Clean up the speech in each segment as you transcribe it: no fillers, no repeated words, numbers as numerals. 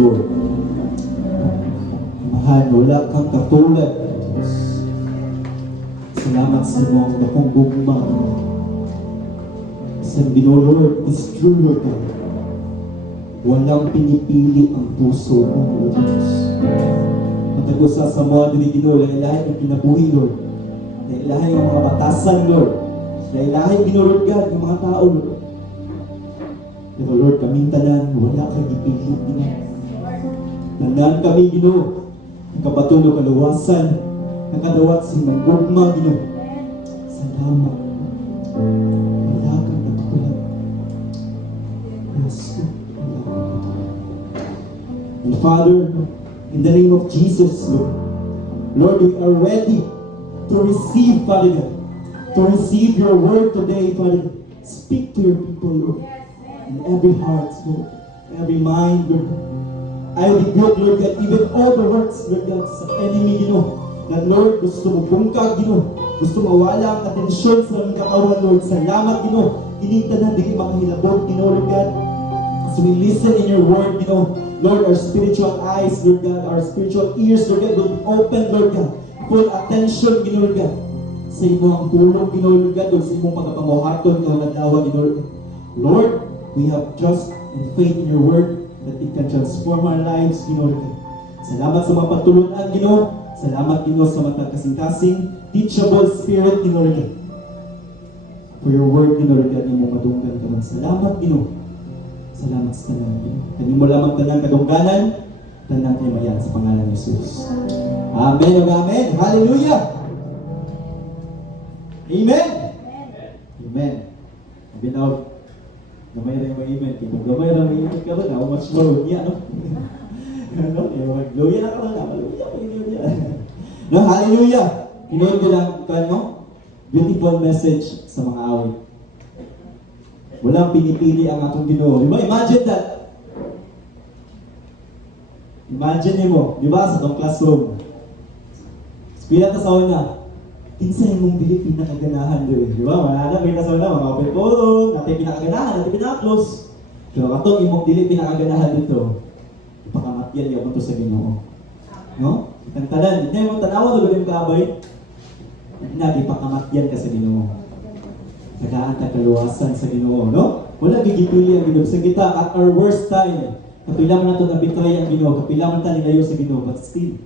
Lord. Mahal, wala kang katulad, Diyos. Salamat sa mga dakong gugma. Sa Ginoo, Lord, is true, Lord God. Walang pinipili ang puso mo, Lord Diyos. Matagusa sa mga Ginoo, lahi-lahi ang kinabuhi, Lord. Lahi-lahi ang mga batasan, Lord. Lahi-lahi ang Ginoo, Lord God, ng mga tao, Lord. Pero Lord, kaming tanan, wala kang ipili, Ginoo. Tanan kami, Ginoo. Ang kapatulo, kaluwasan, ang kadawat sa mga gugma, Ginoo. Salamat. Wala kang katulad. Yes, and Father, in the name of Jesus, Lord, we are ready to receive, Father God, to receive your word today, Father God. Speak to your people, Lord, in every heart, Lord, every mind, Lord. I rebuke, Lord God, even all the works, Lord God, sa enemy, that Lord, gusto mo bungkag, gusto mawala ang atensyon sa aming katawan, Lord. Salamat, Kinita na, di makahilabot, Lord God. As we listen in your word, Lord, our spiritual eyes, Lord God, our spiritual ears, Lord God, will be open, Lord God. Full attention, Lord God. Sa imong tulong, Lord God, sa imong pagkapanguhaton, kauladawa, Lord God. Lord, we have trust and faith in your word that it can transform our lives, Lord God. Salamat sa mga pagtulunan, Salamat, sa mga kasing-kasing, teachable spirit, Lord God. For your word, Lord God, imong madunggan ka man. Salamat, Salamat sa tanan, Kani mo lamang tanan kadungganan, tanan kay mayan sa pangalan ni Jesus. Amen o amen. Hallelujah! Amen! Amen. Binaw, gamay rin yung amen. Kung gamay rin yung amen ka ba, how much more niya, no? Hallelujah na ka lang, hallelujah. No, hallelujah! Pinood ko lang, beautiful message sa mga awit. Walang pinipili ang atong Ginoo. Diba? Imagine that. Imagine mo, di ba, sa itong classroom. Pila ta sa una, kinsa mong dili pinakaganahan doon. Di ba? Wala na, pila sa una, mga open forum, natin pinakaganahan, natin pinaka-close. Pero katong imong dili pinakaganahan dito, ipakamatyan niya to sa Ginoo. No? Ang tanan, hindi mo tanawa doon yung kaabay. Hindi, ipakamatyan ka sa Ginoo. Tagaan ta kaluwasan sa Ginoo, no? Wala gigipili ang Ginoo sa kita at our worst time. Kapila man nato na betray ang Ginoo, kapila man ta nilayo sa Ginoo, but still,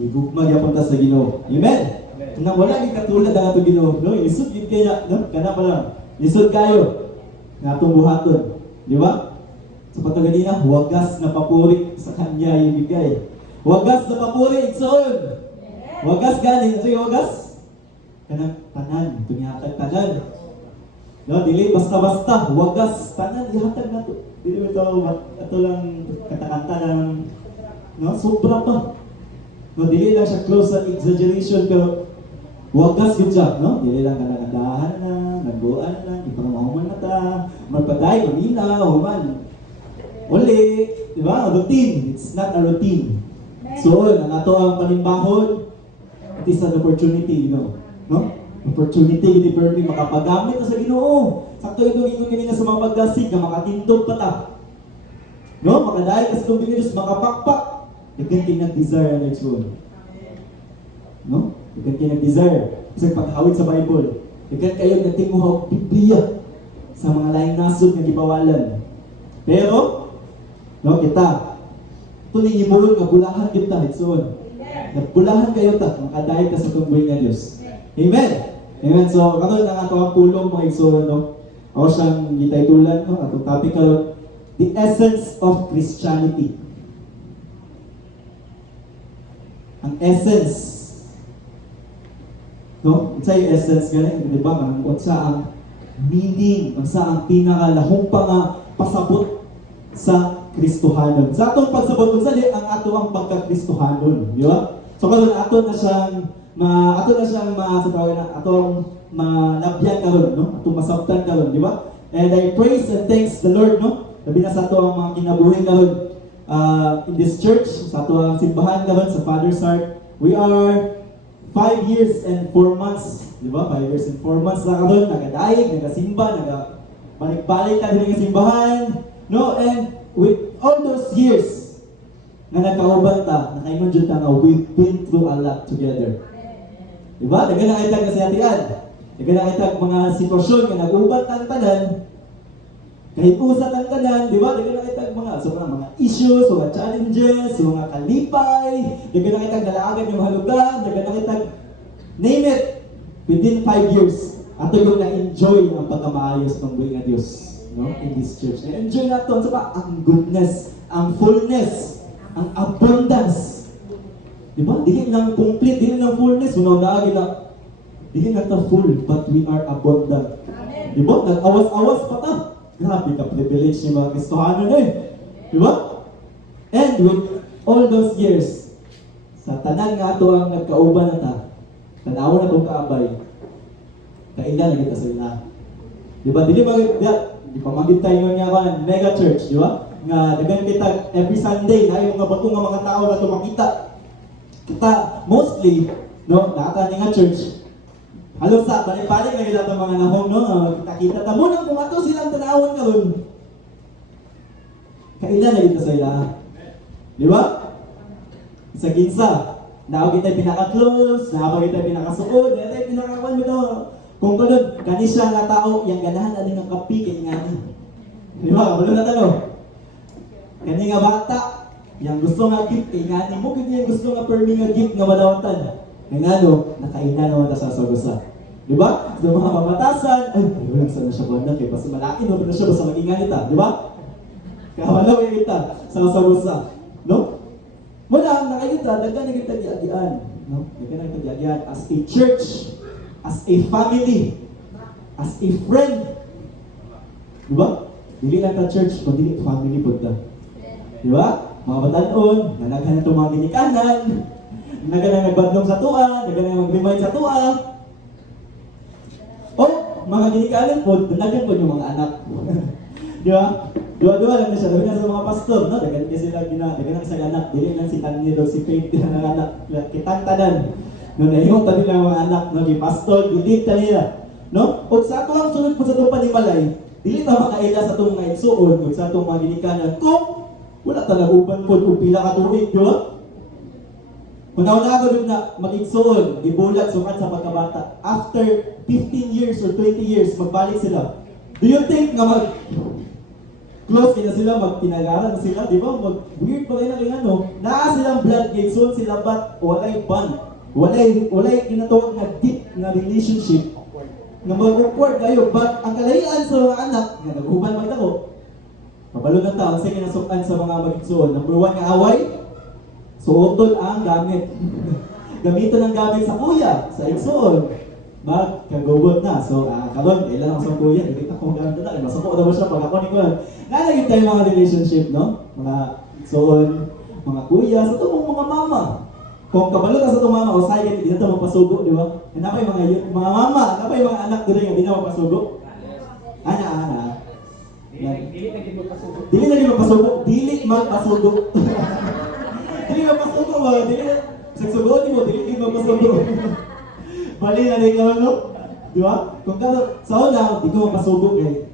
igugma gyapon ta sa Ginoo. Amen. Nang wala gi katulad ang ato Ginoo, no? Isud gid kaya, no? Kana pa lang. Isud kayo nga atong buhaton, di ba? Sa pataganina, wagas na papuri sa kanya ibigay. Wagas na papuri igsoon. Wagas gani, so wagas kanang tanan, tunyatag tanan. No, dili basta-basta, wagas, tanan, ihatag na to. Dili mo ito lang katakanta lang, no, sobra pa. No, dili lang siya close sa exaggeration, pero wagas yun siya, no? Dili lang kanagadahan na, nagbuan lang, ipangamahuman na ta, magpaday, mamina, human. Uli, di ba? Routine, it's not a routine. So, ang ato ang panimbahon, it is an opportunity, no? Opportunity, hindi pwede makapagamit na sa Ginoo. Sakto ito ingon kanina sa mga pagdasig na makatindog pa ta. No? Makadahil kasi itong Pilipinas, makapakpak. Ikan kayo nag-desire ang next one. No? Ikan kayo nag-desire. Kasi paghawid sa Bible. Ikan kayo nagtinguhaw Biblia sa mga laing nasod na gibawalan. Pero, no, kita, ito ningimulong nga bulahan kita, Hitson. Nagbulahan kayo ta, makadahil ka sa itong buhay na Diyos. Amen! Amen. So, katulad ng atong pulong mga igsoon, no? Ako siyang gitaytulan, no? Atong topic karon, the essence of Christianity. Ang essence, no? Unsa yung essence galing, di ba? Unsa ang meaning, unsa ang pinakalahong pa nga pasabot sa Kristohanon. Sa atong pagsabot, unsa di ang ato ang pagka-Kristohanon, di ba? So, katulad ato na siyang atong malabyan karon, no? Atong masabtan karon, di ba? And I praise and thanks the Lord, no? Labi na sa ato ang mga kinabuhi karon in this church, sa ato ang simbahan karon sa Father's Heart. We are 5 years and 4 months, di ba? 5 years and 4 months na karon, nagadaig, nagasimba, balik-balik na din ng simbahan, no? And with all those years, nga nagkauban ta, nakaingon jud ta nga we've been through a lot together. Diba? Dagan na itag kasihatian. Dagan na itag mga sitwasyon nga nag-uban tang tanan. Kahit usat ang tanan, di ba? Dagan na itag mga mga issues, mga challenges, mga kalipay, dagan na itag nalaagan yung halugan, dagan na itag name it, within 5 years, ato yung na-enjoy ang pagkamaayos ng buhay nga Diyos, no? In this church. Na-enjoy na ito, ang goodness, ang fullness, ang abundance. Di ba? Dili lang complete, dili lang fullness, unang na, dili lang ta full, but we are abundant. Di ba? Nag-awas-awas pa ta. Grabe ka privilege yung mga Kristohanon eh. Di ba? And with all those years, sa tanan nga ito ang nagkauban na ta, tanaw na itong kaabay, kailan na kita sa ina. Di ba? Di pa magit tayo nga kan, mega church, di ba? Nga, dagan kita every Sunday, na yung mga bato nga mga tao na tumakita. Kita, mostly, no, nakata nga church, halos sa, balik-balik na kita itong mga nahong, no, kita-kita. Tamo nang kung ato silang tanawan karon. Kailan na dito sa ila? Di ba? Sa kinsa, naawag kita pinaka-close, naawag kita pinaka-suod, naawag pinaka-kwan mo to. Kung kanod, kani siya nga tao, yung ganahan na ng kapi, kaya nga. Di ba? Kabalo na talo. Kani nga bata, yang gusto nga gift, kaya nga ni mo, kaya yung gusto nga permi nga gift nga madawatan. Kaya nga no, nakainan naman ta sa sagusa. Di ba? Sa mga pamatasan, ay, walang sana siya banda, kaya basta malaki no, pero siya basta mag-ingan ita, di ba? Kaya wala yung kita sa sagusa. No? Wala, nakikita, nagka na kita diagian. No? Nagka na kita diagian as a church, as a family, as a friend. Di ba? Dili lang ta church, kundi family po ta. Di ba? Mga batanon, nalaghan itong mga ginikanan, nagana nagbadlong sa tuwa, nagana mag-remind sa tuwa. O, mga ginikanan po, danagan po yung mga anak. Di ba? Dua-dua lang na siya, dami na sa mga pastor, no? Dagan kasi sila dagan sa anak, dili lang si Tanya daw si Faith na anak, kitang tanan. No, nahimong tani lang mga anak, no? Yung pastor, dilit nila. No? O sa ato ang sunod po sa itong panimalay, dili ta makaila sa itong mga igsuon, o sa itong mga ginikanan, kung wala talaguban po kung pila ka tuig, di ba? Una-una ko doon na mag-igsoon, ibulat, sukat sa pagkabata. After 15 years or 20 years, magbalik sila. Do you think na close na sila, magtinagaran na sila, di ba? Weird pa rin na rin ano. Naa silang blood igsoon sila, but walay bond. Walay kinatawag na deep na relationship. Na mag-awkward kayo, but ang kalayaan sa mga anak, nga naghuban magdako. Pabalo ng tao, sa kinasukan sa mga mag-igsoon. Number 1 nga away, suotol ang gamit. Gamiton ang gamit sa kuya, sa igsoon. Magkagubot na. So, karon ilan ang sa kuya, hindi ka kung gamit na. Masuko na ba siya pag ako ni kuya. Nalagit tayo mga relationship, no? Mga igsoon, mga kuya, sa itong mga mama. Kung kabalo ka sa itong mama, o sayang, hindi na ito magpasugo, di ba? Hanapay mga mama, hanapay mga anak doon yung hindi na magpasugo. Ana. Dili na magpasugo. Dili magpasugo ba? Dili sagsugoon mo, dili magpasugo. Bali na rin naman, no? Di ba? Kung ka sa una, di ko magpasugo kay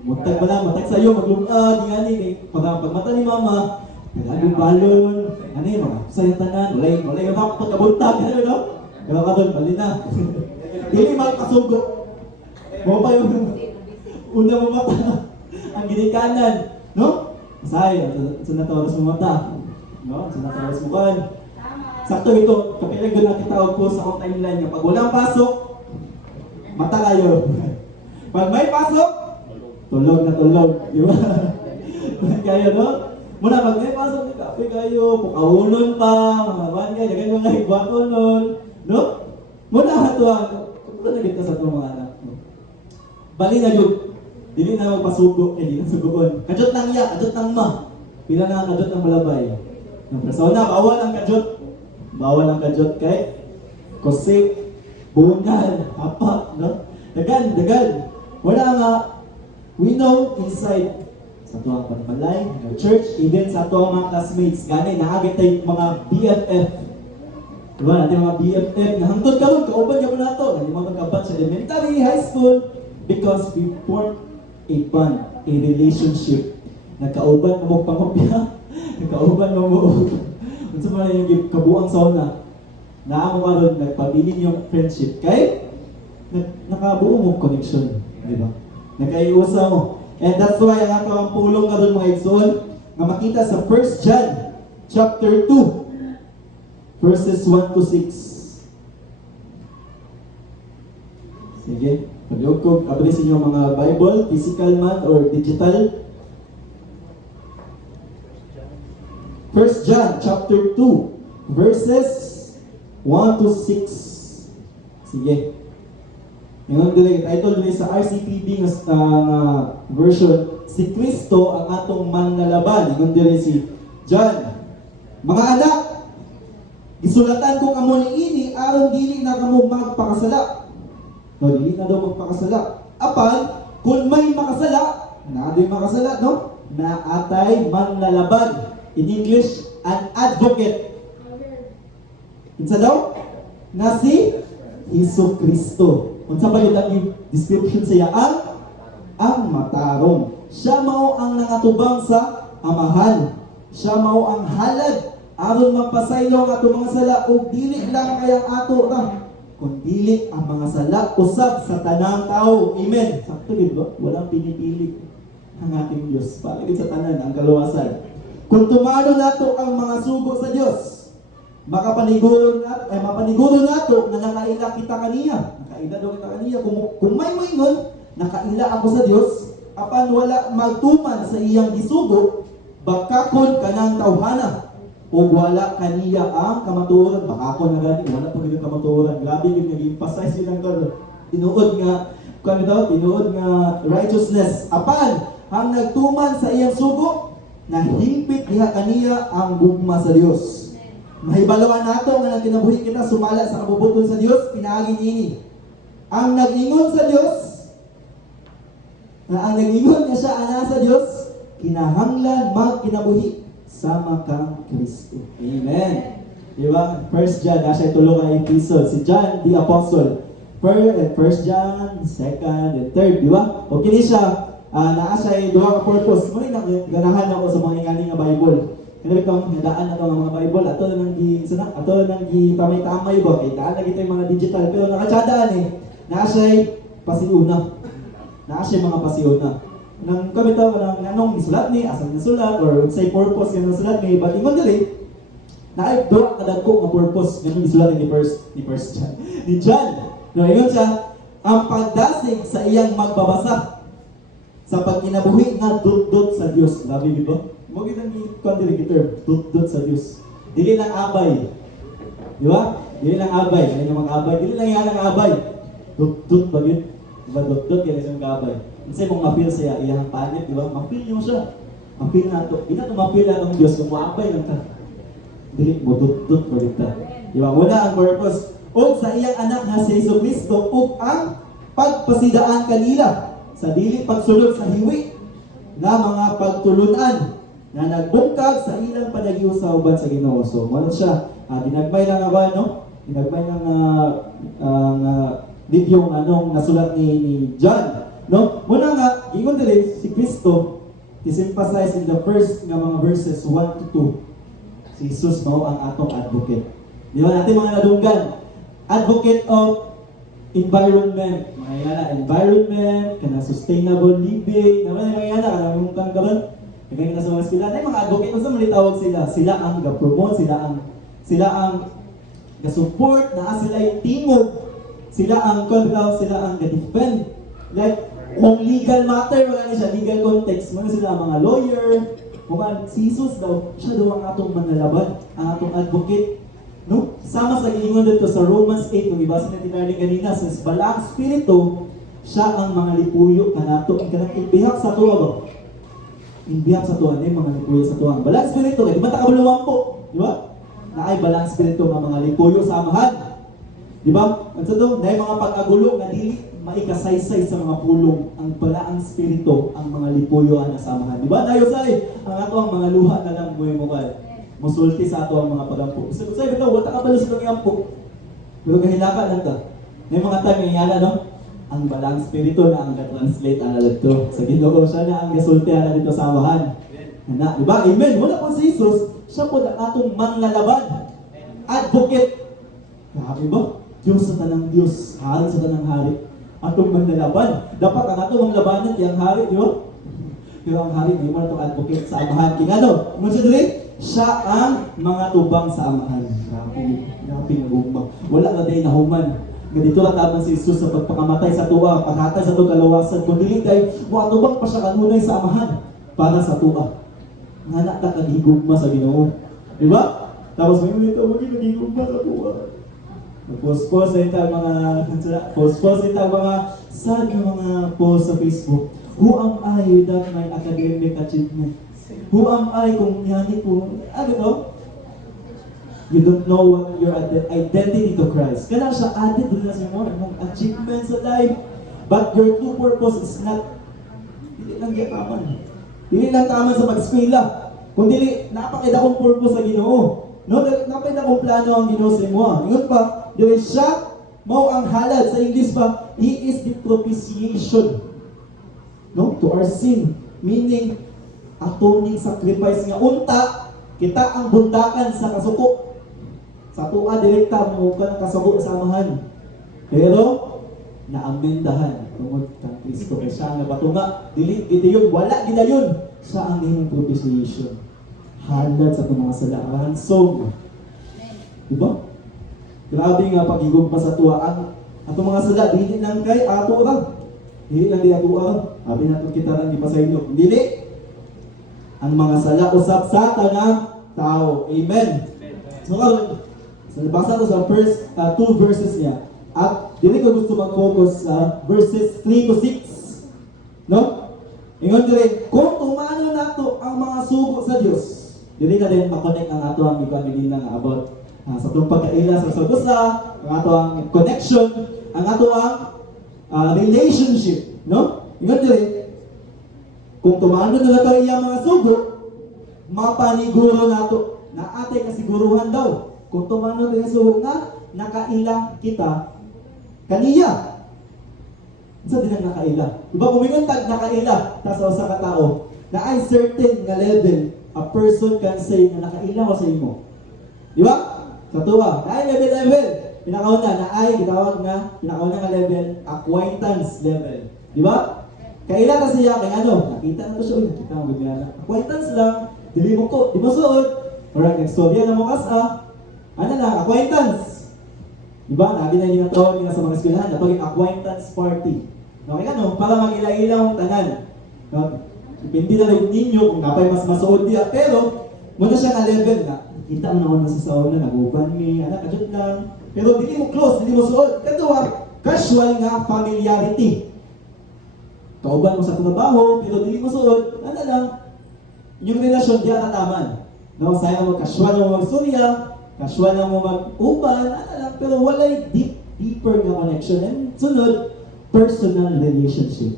mutag ba lang, matag sa'yo, maglungad, ngani, kay pagmata ni mama, nagagong balon, ano yung mga sayatanan, walay yung mga pagkabuntag, ano, no? Kaya ka doon, bali na. Dili magpasugo. Mo pa yung una mo mata. Ang ginikanan, no? Masay, sunatoros mo mata. No? Sunatoros mo kan. Sakto ito, kapilang doon natin tawag po sa akong timeline niya. Pag walang pasok, mata kayo. Pag may pasok, tulog na tulog. Di ba? Kayo, no? Muna, pag may pasok, kape kayo, pukaunon pa, mga ban kayo, dagan mga higwatonon. No? Muna, hatuan. Kung na kita sa itong mga anak. Bali na yun. Dili na magpasugo, di na suguon. Kajot nang ya, kajot nang ma. Pila na kajot ng malabay. Ng persona, bawal ang kajot. Bawal ang kajot kay kusik, bunal, hapak, no? Dagan. Wala nga, we know inside sa tuwang panpalay, ng church, even sa tuwang mga classmates, gani, naagit tayo mga BFF. Diba, natin mga BFF, na hangtod ka ron, kauban ka mo na ito. Hindi mga magkabat sa elementary, high school, because we form a bond, a relationship. Nagkauban mo pangopya, Kauban mo mo. Unsa man yung kabuang sauna. Naamo karon nagpabilin yung friendship kay nakabuo mo connection, di ba? Nagkaiusa mo. And that's why ang ato ang pulong karon mga igsoon nga makita sa 1 John chapter 2 verses 1 to 6. Sige, paliog ko abri sa inyo mga Bible, physical man or digital. 1 John chapter 2 verses 1 to 6. Sige. Yung title din sa RCPB version, si Kristo ang atong manlalaban. Yung din si John. Mga anak, gisulatan ko kamo niini aron dili na kamo magpakasala. No, dili na daw magpakasala. Apan kung may makasala, na aday makasala, no? Na atay manlalaban. In English, an advocate. Kinsa daw? Na si Hesus Kristo. Unsa ba yung description siya? Ang matarong. Siya mao ang nangatubang sa amahan. Siya mao ang halad aron magpasaylo ang ato mga sala ug dili lang kayang ato ra kundi ang mga sala usab sa tanang tao. Amen. Sakto gid ba? Walang pinipili ang ating Dios. Para gid sa tanan ang kaluwasan. Kung tumano nato ang mga sugo sa Dios, mapaniguro nato na nakaila kita kaniya. Nakaila daw kita kaniya. Kung may moingon, nakaila ako sa Dios, apan wala magtuman sa iyang gisugo, bakakon kanang tawhana. O wala kaniya ang kamatuoran. Bakakon na gani, wala pa ganyang kamatuoran. Grabe yung nag-emphasize silang karon. Tinuod nga righteousness. Apan, ang nagtuman sa iyang sugo, nahimpit diha kaniya ang gugma sa Dios. Mahibalawan nato nga nang kinabuhi kita sumala sa kabubuton sa Dios, pinaagi niini. Ang nag-ingon sa Dios, ang nag-ingon nga siya ana sa Dios, kinahanglan magkinabuhi sama kang Kristo. Amen. Diba? 1 John, nasa itulo ka episode. Si John the Apostle. 1 John, 2nd, and 3rd. Diba? O kini siya, naa siya duha ka purpose. Muna ganahan ako sa mga ingani nga Bible. Kaya itong nadaan na itong mga Bible. Ato nang gitamay-tamay ba? Kaya daan na ito yung mga digital. Pero nakatsadaan naa siya pasiuna. Naa siya mga pasiuna. Nang kami ito, anong isulat ni, asang nasulat, or say purpose yung nasulat ni, but ingon dali, na doon kadagko nga purpose ganun isulat ni first John. Ni John. No, ingon siya, ang pagdasig sa iyang magbabasa sa pagkinabuhi nga dut-dut sa Dios. Labi gito? Mo gid ang i-control term, dut-dut sa Dios. Dili lang abay. Di ba? Dili lang abay, kaya mag-abay, dili lang yan ang abay. Dut-dut ba yun? Diba dut-dut kaya siyang abay. Kasi kung ma-feel siya, iyang panit, di ba? Ma-feel niyo siya. Ma-feel nato. Hindi nato ma-feel na ng Diyos kung maabay lang ka. Dili mo dut-dut ba yun ta? Di ba? Wala ang purpose. O sa iyang anak na si Hesus Kristo ug ang pagpasidaan kanila sa dili pagsulod sa hiwi na mga pagtulunan na nagbungkag sa ilang panagiw sa uban sa Ginoo. So, ano siya? Dinagmay lang ba, no? Dinagmay lang yung anong nasulat ni John. No? Muna nga, ingon dili si Kristo is emphasized in the first nga mga verses 1 to 2. Si Jesus mao ang atong advocate. Di ba natin mga nadunggan? Advocate of environment. Mga yana, environment, kana sustainable living. Naman yung mga yana, kanang kang karon. Kaya na sa mga eskwela, ay mga advocate, unsa man itawag sila? Sila ang ga-promote, sila ang ga-support, naa sila yung tingog. Sila ang ga-defend. Like, kung legal matter, wala niya siya, legal context, mga sila mga lawyer, mga si Jesus daw, siya daw ang atong manlalaban, ang atong advocate. No? Sama sa giingon dito sa Romans 8, kung ibasa natin natin kanina, says, balang spirito, siya ang mga lipuyo kanato, ang kanang ibihak sa tuwa ba? Ibihak sa tuwa, yung mga lipuyo sa tuwa. Balang spirito, kaya di ba takabuluwang po? Di ba? Na ay balang spirito ng mga lipuyo sa amahan. Di ba? At sa doon, dahil mga pag-agulo na dili maikasaysay sa mga pulong ang balaang spirito ang mga lipuyo na samahan. Di ba? Tayo ang ato ang mga luha na lang mo musulti sa ato ang mga pagampo. So, ito, wala ka pala sa pagampo. Pero kahilaka lang ta. May mga time nga no? Ang balang spirito na ang translate ana dito. Sa Ginoo siya na ang gasulti ana dito sa amahan. Na, di ba? Amen. Wala po si Jesus, siya po na atong manlalaban. Advocate. Grabe ba? Diyos sa tanang Diyos, hari sa tanang hari. Atong manlalaban. Dapat ang atong manlabanan kay ang hari, di ba? Pero ang hari, di mo na itong advocate sa amahan. Kaya ano? Siya ang mga tubang sa amahan. Grabe nga gumang. Wala na day na human. Nga dito na tamang si Jesus sa pagpakamatay sa tuwa, paghatay sa tuwa kalawasan. Kung dili kay, mga tubang pa siya kanunay sa amahan para sa tuwa. Nga na kagigugma sa Ginoo. Di ba? Tapos may ulit ako nagigugma sa tuwa. Post-post na itang mga sad na mga post sa Facebook. Who am I without my academic achievement? Who am I kung yani po, to? You don't know what your identity to Christ. Kaya siya added doon na sa mga achievements sa life. But your true purpose is not, hindi lang yataman. Hindi lang taman sa pag-eskwela. Kundi napakita kong purpose sa Ginoo. No, napakita kong plano ang Ginoo sa imo. Ingon pa, dili siya mao ang halad sa English pa, He is the propitiation. No, to our sin. Meaning, atoning sacrifice nga unta, kita ang bundakan sa kasuko. Sa tuwa direkta mo ka ng kasuko sa amahan. Pero, naamendahan tungod kang Kristo kay siya nga batunga. Dili yun, wala gina yun. Siya ang inyong propitiation. Halad sa itong mga salaan. So, diba? Grabe nga pag-igong pa sa tuwaan. Atong mga sala, dili lang kay ato lang. Dili lang di ato lang. Sabi natin kita lang di pa sa inyo. Dili. Ang mga sala usap sa tanang tao. Amen. So, nabasa ko sa first 2 verses niya. At dili ko gusto mag-focus sa verses 3 to 6. No? Ingon dire, kung tumano nato ang mga sugo sa Dios, dili na din makonect ang ato ang ibang nga about sa itong pagkaila sa sagusa, ang ato ang connection, ang ato ang relationship. No? Ingon dire, kung tumano na nato iyang mga sugo, mapaniguro nato na ate kasiguruhan daw. Kung tumano na yung sugo nga, nakaila kita kaniya. Sa din ang nakaila. Diba kung may nakaila, ta sa usa ka tao, na ay certain nga level, a person can say na nakaila ko sa imo. Diba? Sa tuwa, na ay level. Pinakauna na ay gitawag na pinakauna nga level, acquaintance level. Diba? Kaila ta siya kay ano? Nakita na to siya, nakita mo bigla. Acquaintance lang, dili mo ko, di mo suod. Alright, next story na mo kasa. Ano na, acquaintance. Diba? Lagi na yung tawag nila sa mga eskwelahan, napaging acquaintance party. Okay ka no? Para mag-ila-ilaw ang tanan. No? Depende na rin ninyo kung napay mas masuod diya. Pero, muna siya na level na, kita mo naman masasaw na, naguban mi, anak, adjust lang. Pero hindi mo close, hindi mo suod. Katuwa, casual nga familiarity. Kauban mo sa trabaho, pero hindi mo suod, ano lang, yung relasyon diya nataman. No? Sayang mo, casual mo magsurya, casual na mo mag-uban, ano lang, pero walay deeper na connection. And sunod, personal relationship.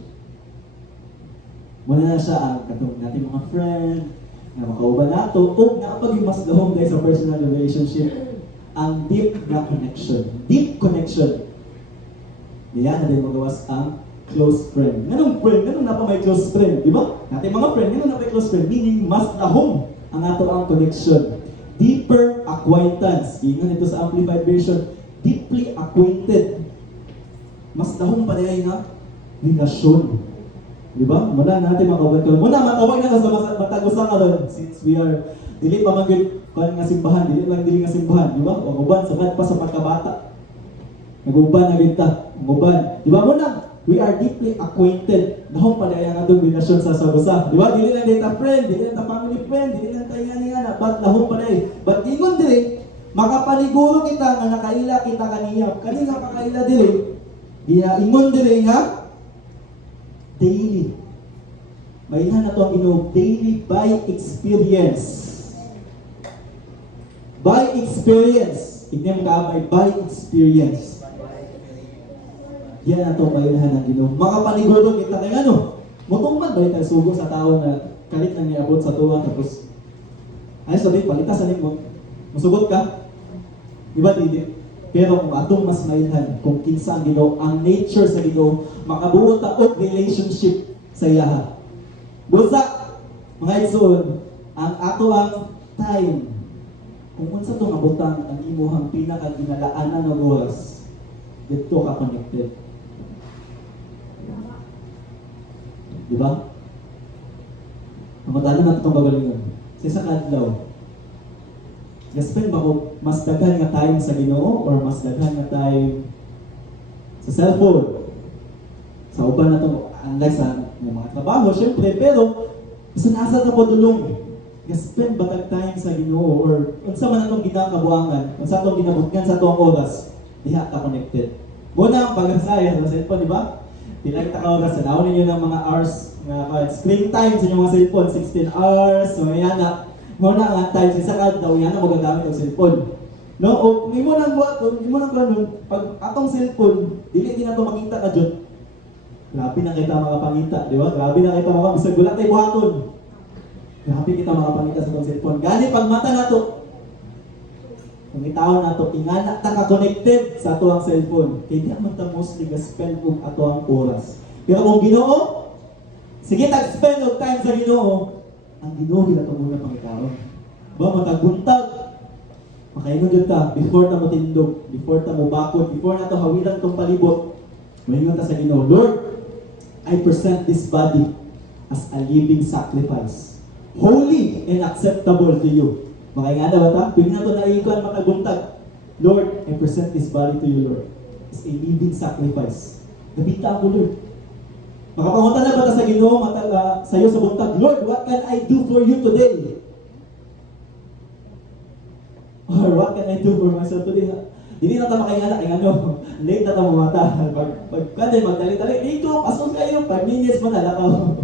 Muna na siya ang katong natin mga friend, na makauban nato, o nakapag mas lahong guys sa personal relationship, ang deep na connection. Deep connection. Diyan na din magawas ang close friend. Ganong friend, ganong napa may close friend, di ba? Natin mga friend, ganong napa may close friend, meaning mas lahong ang ato ang connection. Deeper acquaintance. Ingon ito sa amplified version, deeply acquainted. Mas lahong pa niya nga relasyon. Di ba? Muna natin makawag ko. Muna matawag na sa matagusan ka doon. Since we are, dili pa magiging nga simbahan, dili nga simbahan. Di ba? O uban, sagad pa sa pagkabata. Nag-uban na binta. Uban. Di ba muna? We are deeply acquainted. Lahong pa niya nga doon relasyon sa sagusa. Di ba? Dili lang data friend, dili lang family friend, dili lang tayo nga. But lahong pa niya. But ingon dili, makapaniguro kita nga nakaila kita kaniya. Kanina makaila dili. Diya ingon dili nga daily. Mailhan na ito ang inog, daily by experience. By experience. Ignan ka by experience. Yan na ito mailhan ng inog. Makapaniguro kita kaya ano? Mutungman ba yung sugo sa tao na kalit nang niabot sa tuwa tapos ay sabi, palitasan mo. Masugot ka? Di ba, Didi? Pero kung atong mas mailhan, kung kinsa ang Ginoo, ang nature sa Ginoo, makabuo ta og relationship sa iyaha. Busa, mga igsoon, ang ato ang time. Kung unsa to nabutang ang imuhang pinakaginalaanan nga oras, dito ka connected. Di ba? Ang madali na itong gagalingon. Sa isa kadlaw, spend ba ko mas daghan nga time sa Ginoo or mas daghan nga time sa cellphone? Sa uban na itong, unlike sa mga trabaho, syempre, pero asa na po dulong. Spend ba kag time sa Ginoo or unsa man atong ginakabuangan, unsa atong ginabutgan sa atong oras, diha ka connected. Muna ang pag-asaya sa cellphone, di ba? Pila kita ka oras, naon ninyo ng mga hours nga screen time sa inyong mga cellphone, 16 hours, so yan na. Muna nga time sa kadlaw, yan na magagamit ang cellphone. No, o hindi mo nang buhat, hindi mo nang ganun, pag atong cellphone, dili din nato makita ka dyan. Grabe na kita makapangita, di ba? Grabe na kita makapangita, bisag gulat ay buhaton. Grabe kita makapangita sa itong cellphone. Gani pag mata na to, kung itaon na to, ingana ta ka-connected sa ato ang cellphone. Kaya di man ta mostly ga-spend og ato ang oras. Pero kung Ginoo, sige tag-spend og time sa Ginoo, ang Ginoo gila to muna pangitaon. Ba mataguntag. Makaingon jud ta before ta mo tindog, before ta mo bakod, before na to hawiran tong palibot. Moingon ta sa Ginoo, Lord, I present this body as a living sacrifice, holy and acceptable to you. Makaingana ba ta? Pwede na ito naikuan makaguntag. Lord, I present this body to you, Lord, as a living sacrifice. Nabita ako, Lord. Makapangunta na ba ta sa Ginoo sa iyo sa buntag, Lord, what can I do for you today? Or what can I do for myself today? Hindi na tayo makaingana, ay ano, late na tayo mamata. Pagkanda, magdali-dali, dito, pasok kayo, 5 minutes mo na, lakaw.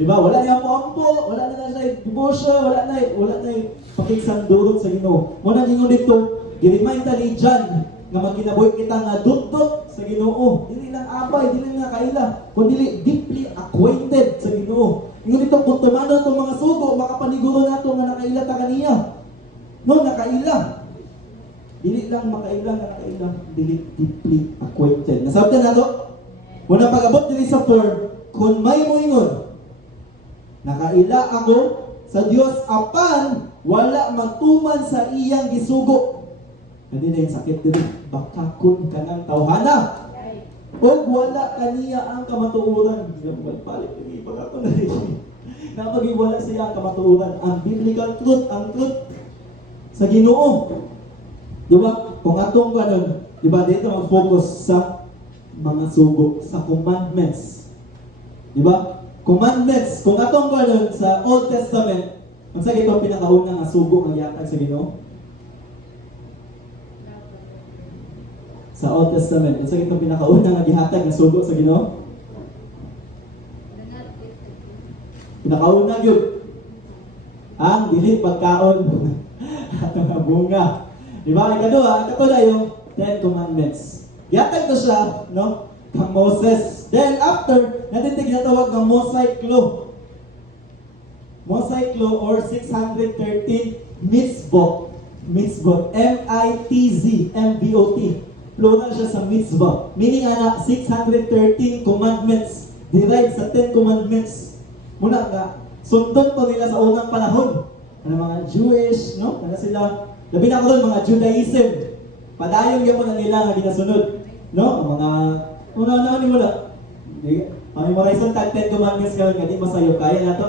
Diba? Wala niya po-ampo, wala na siya devotion, wala na pakiksang durot sa Ginoo. Muna Ginoo dito, girimind tali dyan, nga magkinaboy kita nga dudot sa Ginoo. Dili lang abay, dili lang kaila, kundi deeply acquainted sa Ginoo. Yung dito, kung tumano itong mga sugo, makapaniguro na ito nga nakaila ta kaniya. No, nakaila. Dili lang makaila nga nakaila, dili deeply acquainted. Nasabtan na ito? Muna pag-abot dili sa 4, kung may moingon, nakaila ako sa Dios apan wala matuman sa iyang gisugo. Hindi na yung sakit dito. Bakakon ka ng tawhana. O wala kaniya ang kamatuuran. Palit yung ipag ako na rin. Napag-iwala siya ang kamatuuran. Ang biblical truth, ang truth sa Ginoo. Di ba? Kung atong ganun, di ba dito mag-focus sa mga sugo, sa commandments. Di ba? Commandments. Kung atong ganun sa Old Testament, ang sa ito pinakaunang nga sugo ng yatag sa Ginoo? Sa Old Testament, ang sa ito pinakaunang nga gihatag nga sugo sa Ginoo? Pinakaunang yun. Ang dili pagkaon at ang bunga. Di ba? Ang kadua, katulad yung 10 Commandments. Yatag to siya, no? Kang Moses. Then after, natin tinatawag ng Mosaic Law. Mosaic Law or 613 mitzvot. Mitzvot. M-I-T-Z. M-V-O-T. Plural siya sa mitzvah. Meaning ana, 613 commandments. Derived sa 10 commandments. Muna nga, sundot to nila sa unang panahon. Ano mga Jewish, no? Ano sila? Labi na ko doon, mga Judaism. Padayong yan mo na nila nga ginasunod. No? Mga, una-una ni wala. Ang mga isang tag 10 commandments ka nga, di masayo. Kaya na to.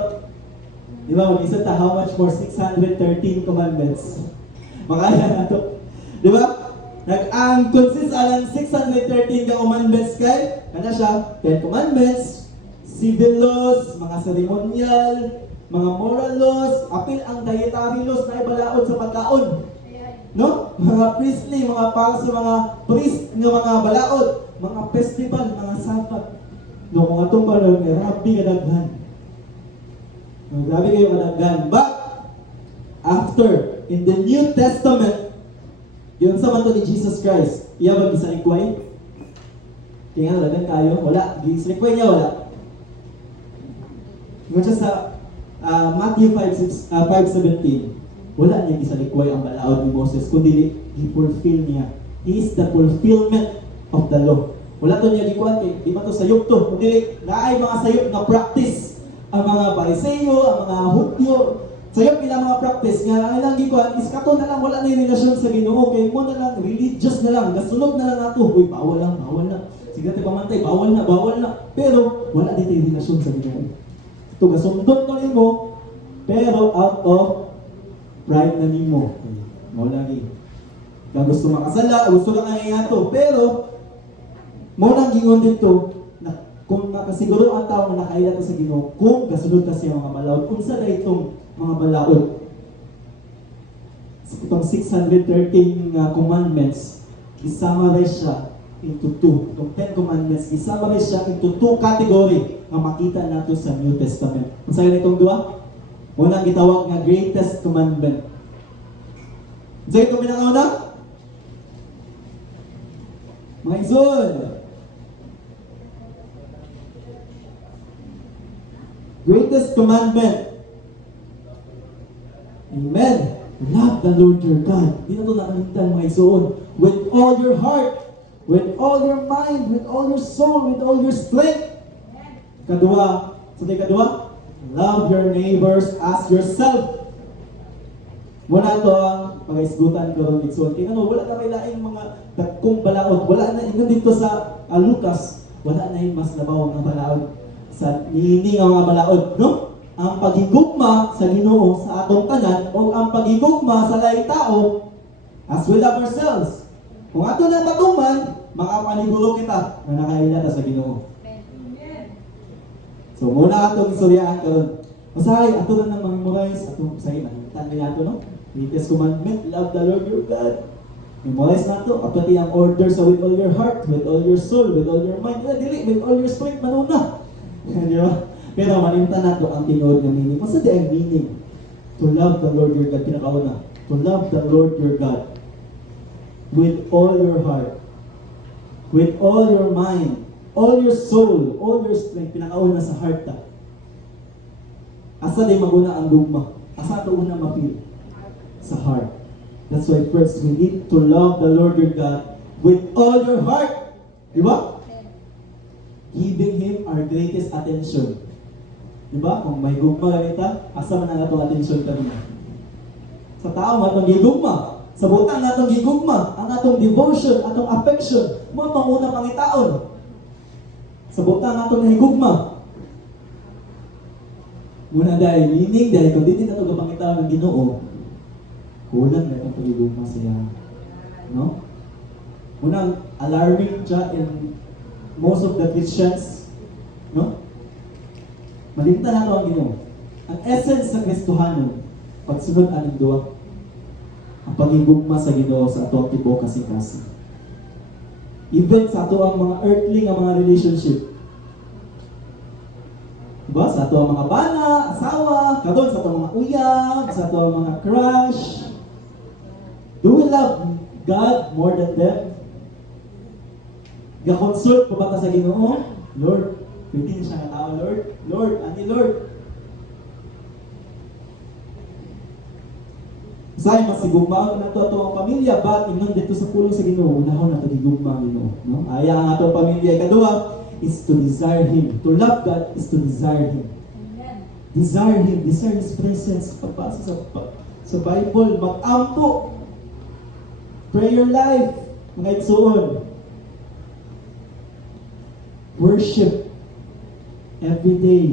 Di ba? Mag-isang ta, how much for 613 commandments? Makaya na to. Di ba? Ang consist alang 613 ka commandments kay, ano siya? 10 commandments, civil laws, mga ceremonial, mga moral laws, apil ang dietary laws na ibalaod sa pagkaon. No? Mga priestly, mga para sa mga priest ng mga balaod, mga festival, mga sabat. No, kung atong karon, grabe kadaghan. No, grabe kayo kadaghan. But, after, in the New Testament, yun sa manto ni Jesus Christ, iya ba gisalikway? Kaya nga, lagan kayo, wala. Gisalikway niya, wala. Ngunit sa Matthew 5:17, wala niya gisalikway ang balaod ni Moses, kundi i-fulfill niya. He is the fulfillment of the law. Wala to niya gikuan kay di ba to sayop to, kundi naay mga sayop na practice ang mga Pariseo, ang mga Hudyo, Sa'yo, pila mga practice nga, ay lang gikuhan, is kato na lang, wala na yung relasyon sa Ginoo, kay mo na lang, religious na lang, gasunod na lang ato, uy, bawal lang, bawal na. Sige natin pamantay, bawal na, bawal na. Pero, wala dito yung relasyon sa Ginoo. Ito, gasundot ko rin mo, pero out of pride na nimo. Mo lagi. Kaya gusto makasala, gusto lang ang ato, pero, mo nang gingon dito, na kung nakasiguro ang tao na nakaila sa Ginoo, kung gasunod ka siya mga balaod, kung sa itong mga balaod. Itong 613 commandments, isummarize siya into two. Itong 10 commandments, isummarize siya into two category na makita natin sa New Testament. Kung sa'yo itong dua, unang gitawag nga greatest commandment. Sa'yo itong pinakauna? Mga izon! Greatest commandment. Amen. Love the Lord your God. Di na ito nakalimutan mga isuon. With all your heart, with all your mind, with all your soul, with all your strength. Kadua, sa kadua, love your neighbors as yourself. Muna ito ang pag-isgutan ko rin isuon. Tingnan mo, wala na kailaing mga dakong balaod. Wala na, yun dito sa Lucas, wala na yung mas labaw ng balaod. Sa nihining ang mga balaod, no? Ang pagigugma sa Ginoo sa atong tanan o ang pagigugma sa laing tao as we love ourselves. Kung ato na matuman, makapaniguro kita na nakaila sa Ginoo. So muna atong istoryaan karon. Usahay ato na nang memorize atong usahay manitan nila ato no. Greatest commandment, love the Lord your God. Memorize na to, apati ang order sa with all your heart, with all your soul, with all your mind, dili, with all your strength manuna. Di ba? Pero malimtan nato ang tinuod ng meaning. Kung sa di ang meaning, to love the Lord your God, pinakauna, to love the Lord your God with all your heart, with all your mind, all your soul, all your strength, pinakauna sa heart ta. Asa di maguna ang gugma? Asa ito una mapil? Sa heart. That's why first we need to love the Lord your God with all your heart. Di ba? Giving Him our greatest attention. Diba? Kung may gugma ganita, asa man ang atong atensyon kanina? Sa tao, atong gigugma. Sa butang atong gigugma. Ang atong devotion, atong affection, mo itong unang pangitaon. Sa butang atong nahigugma. Muna dahil, meaning dahil kung di nato kapangitaon ng Ginoo, kulang na itong pagigugma siya. No? Unang alarming siya in most of the Christians, no? Malimtan nato ang Ginoo. Ang essence sa Kristohanon, pagsunod aning duwa, ang pagigugma sa Ginoo sa ato ang tibuok kasing-kasing. Even sa ato ang mga earthly nga mga relationship. Diba? Sa ato ang mga bana, asawa, kadon sa ato ang mga uyab, sa ato ang mga crush. Do we love God more than them? Ga-consult ko ba ka sa Ginoo? Lord, pwede na siya nga tao, Lord. Lord, ani Lord. Say masigugma na to ang pamilya, but ingon dito sa pulong sa Ginoo, unahon na to gigugma ang Ginoo, no? Aya ang atong pamilya kadua is to desire Him. To love God is to desire Him. Amen. Desire Him, desire His presence. Pagbasa sa Bible, mag-ampo. Prayer life, mga igsuon. Worship every day.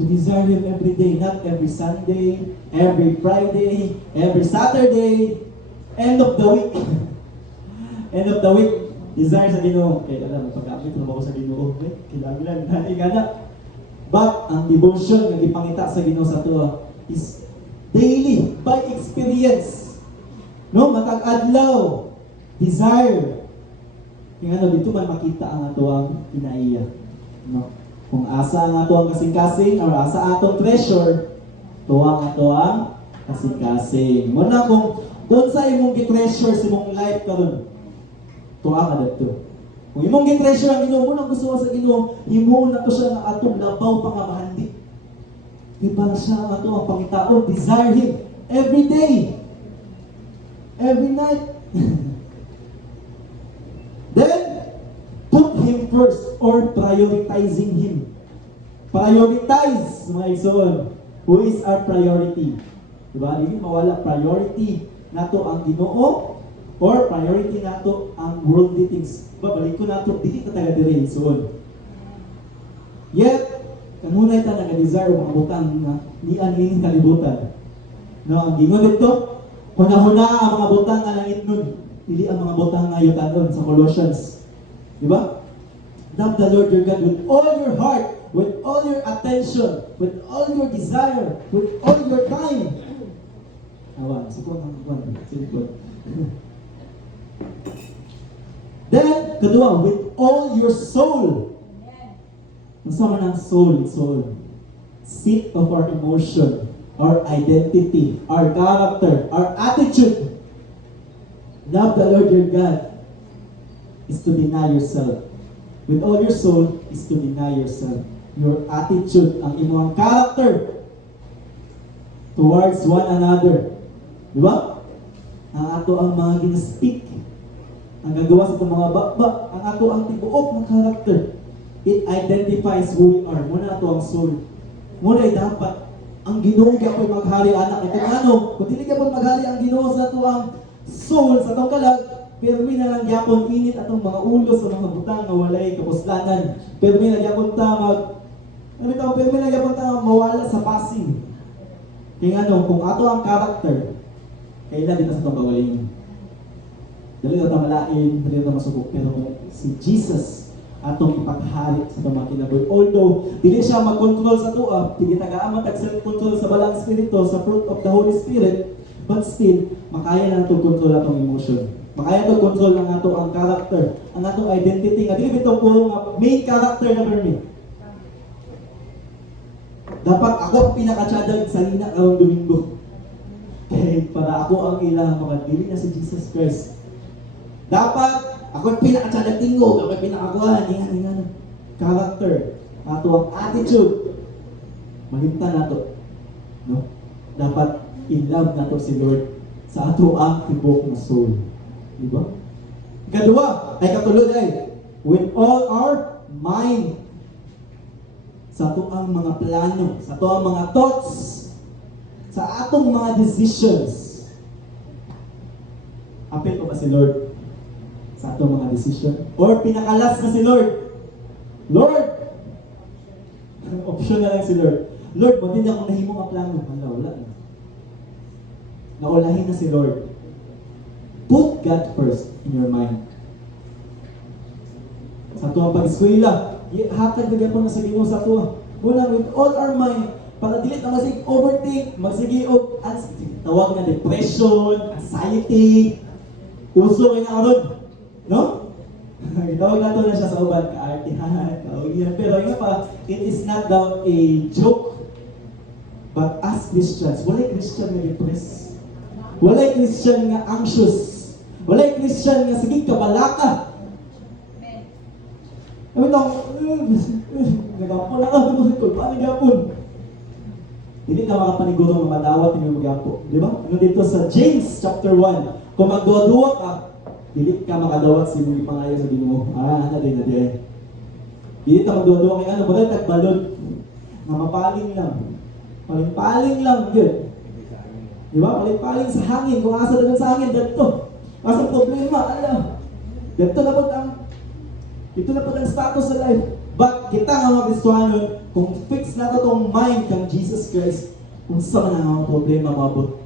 To desire Him every day, not every Sunday, every Friday, every Saturday, end of the week. End of the week, desire sa Ginoo. Kaya alam, pag-apit na ako sa Ginoo, kailangan natin gana. But, ang devotion na ipangita sa Ginoo sa tuwa is daily, by experience. No, matag-adlaw, desire. Kaya ano, dito man makita ang atuang inaiya. No? Kung asa ang ato ang kasing-kasing or asa atong treasure, tuwang ato ang kasing-kasing. Muna kung sa imong gi-treasure sa imong life karon, tuwa ka dito. Kung imong gi-treasure ang Ginoo, muna gusto sa Ginoo, himuon na to siya nga atong labaw pa nga bahandi. Di para siya ang ato ang pangitaon, desire Him every day, every night. Then, put Him first or prioritizing Him. Prioritize, mga ison. Who is our priority? Diba? Dili mawala priority nato ang Ginoo or priority nato ang worldly things. Diba? Balik ko nato, dili na taga dire suon. Yet, kanunay ta nag-desire mga butang na nian ini kalibutan. No, ang gingon dito, huna-huna ang mga butang nga langit nun. Dili ang mga butang nga yutan sa Colossians. Diba? Love the Lord your God with all your heart, with all your attention, with all your desire, with all your time. Awan, sipon ang buwan. Sipon. Then, kedua, with all your soul. Masama ng soul. Seat of our emotion, our identity, our character, our attitude. Love the Lord your God is to deny yourself. With all your soul is to deny yourself. Your attitude, ang imong character towards one another. Di ba? Ang ato ang mga gina-speak, ang gagawa sa itong mga bakba, ang ato ang tibuok ng character. It identifies who we are. Muna ato ang soul. Muna ay dapat ang Ginoo gyapon maghari anak. Ito ano, kung dili gyapon maghari ang Ginoo sa ato ang soul, sa atong kalag, pero may na lang gyapon init atong mga ulo sa mga butang nga walay kapuslanan. Pero may na gyapon ta pero may na gyapon ta mawala sa passing. Kaya ano, kung ato ang character, kailan dito sa itong bawalin. Dali na tamalain, dali na masubok. Pero si Jesus, atong ipaghari sa itong mga kinabuhi. Although, dili siya mag-control sa tuwa, hindi tagaan mag-self-control sa balang spirito, sa fruit of the Holy Spirit, but still, makaya na itong control atong emotion. Makaya itong control ng ato ang character, ang atong identity. Nga dili itong puro main character na permit. Dapat ako ang pinakatsadag sa lina karong Domingo. Kaya para ako ang ilang makadili na si Jesus Christ. Dapat ako ang pinakatsadag tingog, ako ang pinakakuhan, hingan. Character, ato ang attitude. Malimtan nato. No? Dapat in-love nato si Lord sa ato ang tibok na soul. Diba? Kadua, ay katulad ay, with all our mind. Sa ato ang mga plano, sa ato ang mga thoughts, sa atong mga decisions. Apil ko ba si Lord sa atong mga decision? Or pinakalas na si Lord? Lord! Option na lang si Lord. Lord, mo din akong nahimo ang plano. Wala na. Naulahin na si Lord. Put God first in your mind. Sa atong pag-eskwela, hatag na po na sa Ginoo sa ato. Muna with all our mind, para dili na masig overthink, magsige og tawag na depression, anxiety, uso kay na aron, no? Tawag na to na siya sa uban kaartihan, pero yung pa, it is not down a joke. But as Christians, walay Christian nga depressed. Walay Christian nga anxious. Walay Christian nga sige kabalaka. Sabi ito, nagapon na ako, paano gapon? Hindi ka makapaniguro ng madawat ng magapo. Di ba? Ano dito sa James chapter 1, kung magduwa-duwa ka, hindi ka makadawat sa mong ipangayo sa Ginoo. Na din. Hindi ka magduwa-duwa kay ano, bakit tagbalon? Mapapaling lang. Paling-paling lang, yun. Di ba? Paling-paling sa hangin. Kung asa na sa hangin, dito. Asa problema, alam. Dito na po ito na po ang status sa life. But kita nga mga Kristohanon, kung fix na ito itong mind kang Jesus Christ, kung saan na ang problema mabot,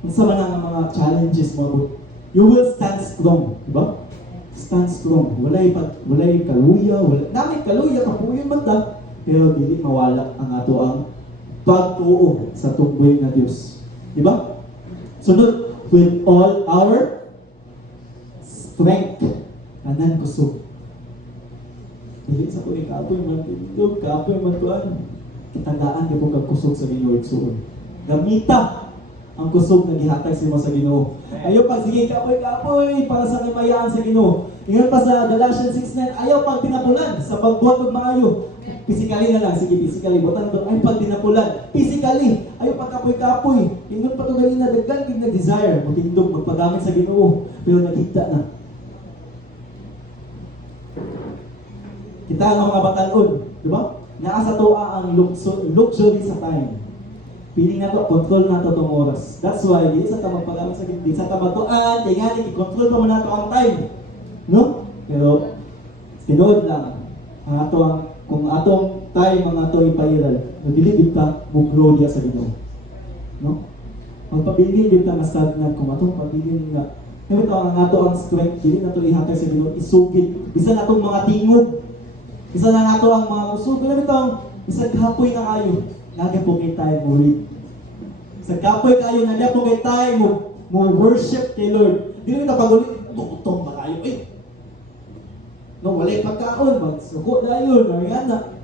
kung saan na ang mga challenges mabot, you will stand strong. Diba? Stand strong. Walay kaluya, namin kaluya, kapuyo man ta, pero dili mawala ang ato ang pagtuo sa tunggoy na Diyos. Diba? Sunod, with all our strength, kanan kusog. Dili sa ko ikapoy man tindog, kapoy man kuan. Kitandaan di po kagkusog sa Ginoo igsuon. Gamita ang kusog nga gihatag sa imo sa Ginoo. Ayaw pag sige kapoy para sa kamayaan sa Ginoo. Ingon pa sa Galatians 6:9, ayaw pag tinapulan sa pagbuhat og maayo. Physically na lang, sige physically butan to ay pag tinapulan. Physically, ayaw pag kapoy. Ingon pa to ganina daghan kig na desire mo tindog magpagamit sa Ginoo, pero nakita na. Kita ang mga batanon, di ba? Naasa toa ang luxury sa time. Piling na to, control na to itong oras. That's why, di sa tamagpagamit sa gindi, sa tamagtuan, kaya nga, i-control pa mo na to ang time. No? Pero, tinood lang, ang kung atong time ang ato ipairal, nabilibig ta, muglodya sa Ginoo. No? Magpabilin din ta masagnan kung atong pabilin nga. Kaya ito ang ato ang strength, hindi na ito ihatag sa Ginoo, isugid. Bisa na itong mga tingog, bisa na ato ang mga usog. Kaya ito ang isang kapoy na kayo. Naga po kay tayo mo read. Sa kapoy kayo, naga po kay tayo mo worship kay Lord. Hindi rin napagulit, tutong ba kayo? Eh, no, walay pagkaon, magsuko na yun, or yan na.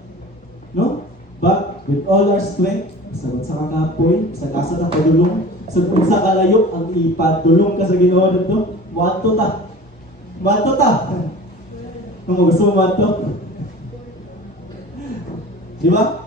No? But, with all our strength, sagot sa kakapoy, sa kasa na padulong, sa kalayo, ang ipadulong ka sa ginawa na ito, muadto ta. Muadto ta. Kung gusto mo muadto. Di ba?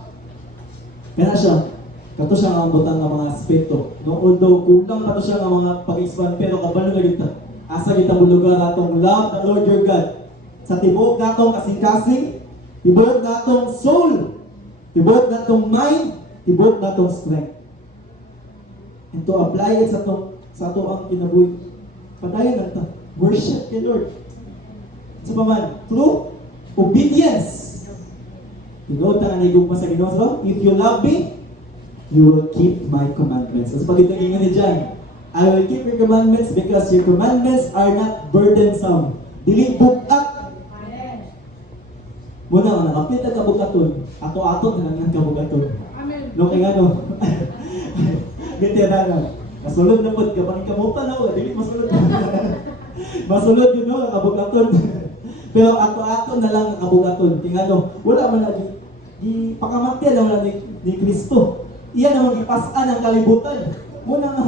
Kaya siya, kato siya ang butang ng mga aspekto. No? Although kulang pa to siya ng mga pag-expand, pero kabalo na kita. Asa kita mo lugar atong love the Lord your God. Sa tibok natong kasing-kasing, tibok natong soul, tibok natong mind, tibok natong strength. And to apply it sa ato ang kinabuhi. Padayon lang ito. Worship kay Lord. Sa paman, through obedience. Tinood na nanigog pa sa Ginoo. So, if you love me, you will keep my commandments. So, pag ito ingon ni John, I will keep your commandments because your commandments are not burdensome. Dili bugat. Muna nga, nakapit ang kabugaton. Ato-ato na lang ang kabugaton. No, kaya nga no. Ganti na nga. Masulod na po, kapag kamupa na ko, dili masulod. Masulod yun no, ang kabugaton. Pero ato-ato na lang ang kabugaton. Kaya no, wala man na pakamatyan naman ni Kristo. Iyan ang ipasan ang kalibutan. Muna nga,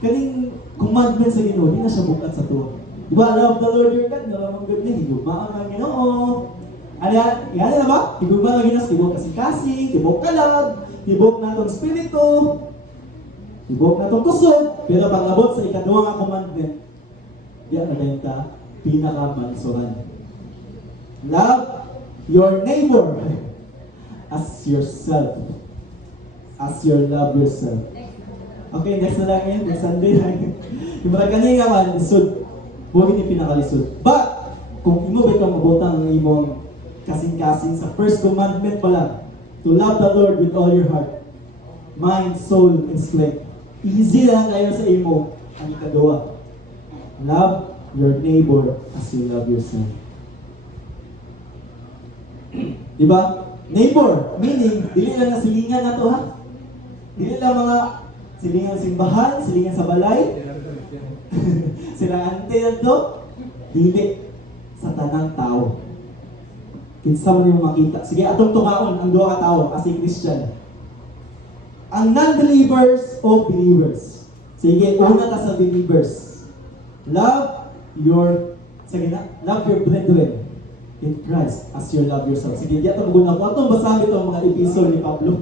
kaning commandment sa Ginoo, hindi na siya bukat sa tuwa. Diba, love the Lord your God, nalamang good na, higugmaan ang Ginoo. Ano na ba? Higugmaan ang Ginoo, tibok kasi, tibok kalag, tibok na itong spirito, tibok na itong kusog, pero pag abot sa ikaduwang nga commandment, yan na kayo pinakamansuran. Love your neighbor as yourself. As you love yourself. Okay, next na lang ngayon. Next Sunday lang. Yung mga kanina man, lisod. Huwag hindi pinakalisod. But, kung imo ba itong mabutang ng imong kasing-kasing sa first commandment pala, to love the Lord with all your heart, mind, soul, and strength. Easy lang kayo sa imo ang ikaduwa. Love your neighbor as you love yourself. Diba? Neighbor, meaning, dili lang na silingan na to ha? Dili lang mga silingan simbahan, silingan sa balay, silang ante na to, dili sa tanang tao. Kinsa mo nyo makita. Sige, atong tumaon ang duha ka tao kasi Christian. Ang non-believers o believers. Sige, una ta sa believers. Love your brethren in Christ as you love yourself. Sige, di atong guna ko. Atong basahin itong mga episode ni Pablo.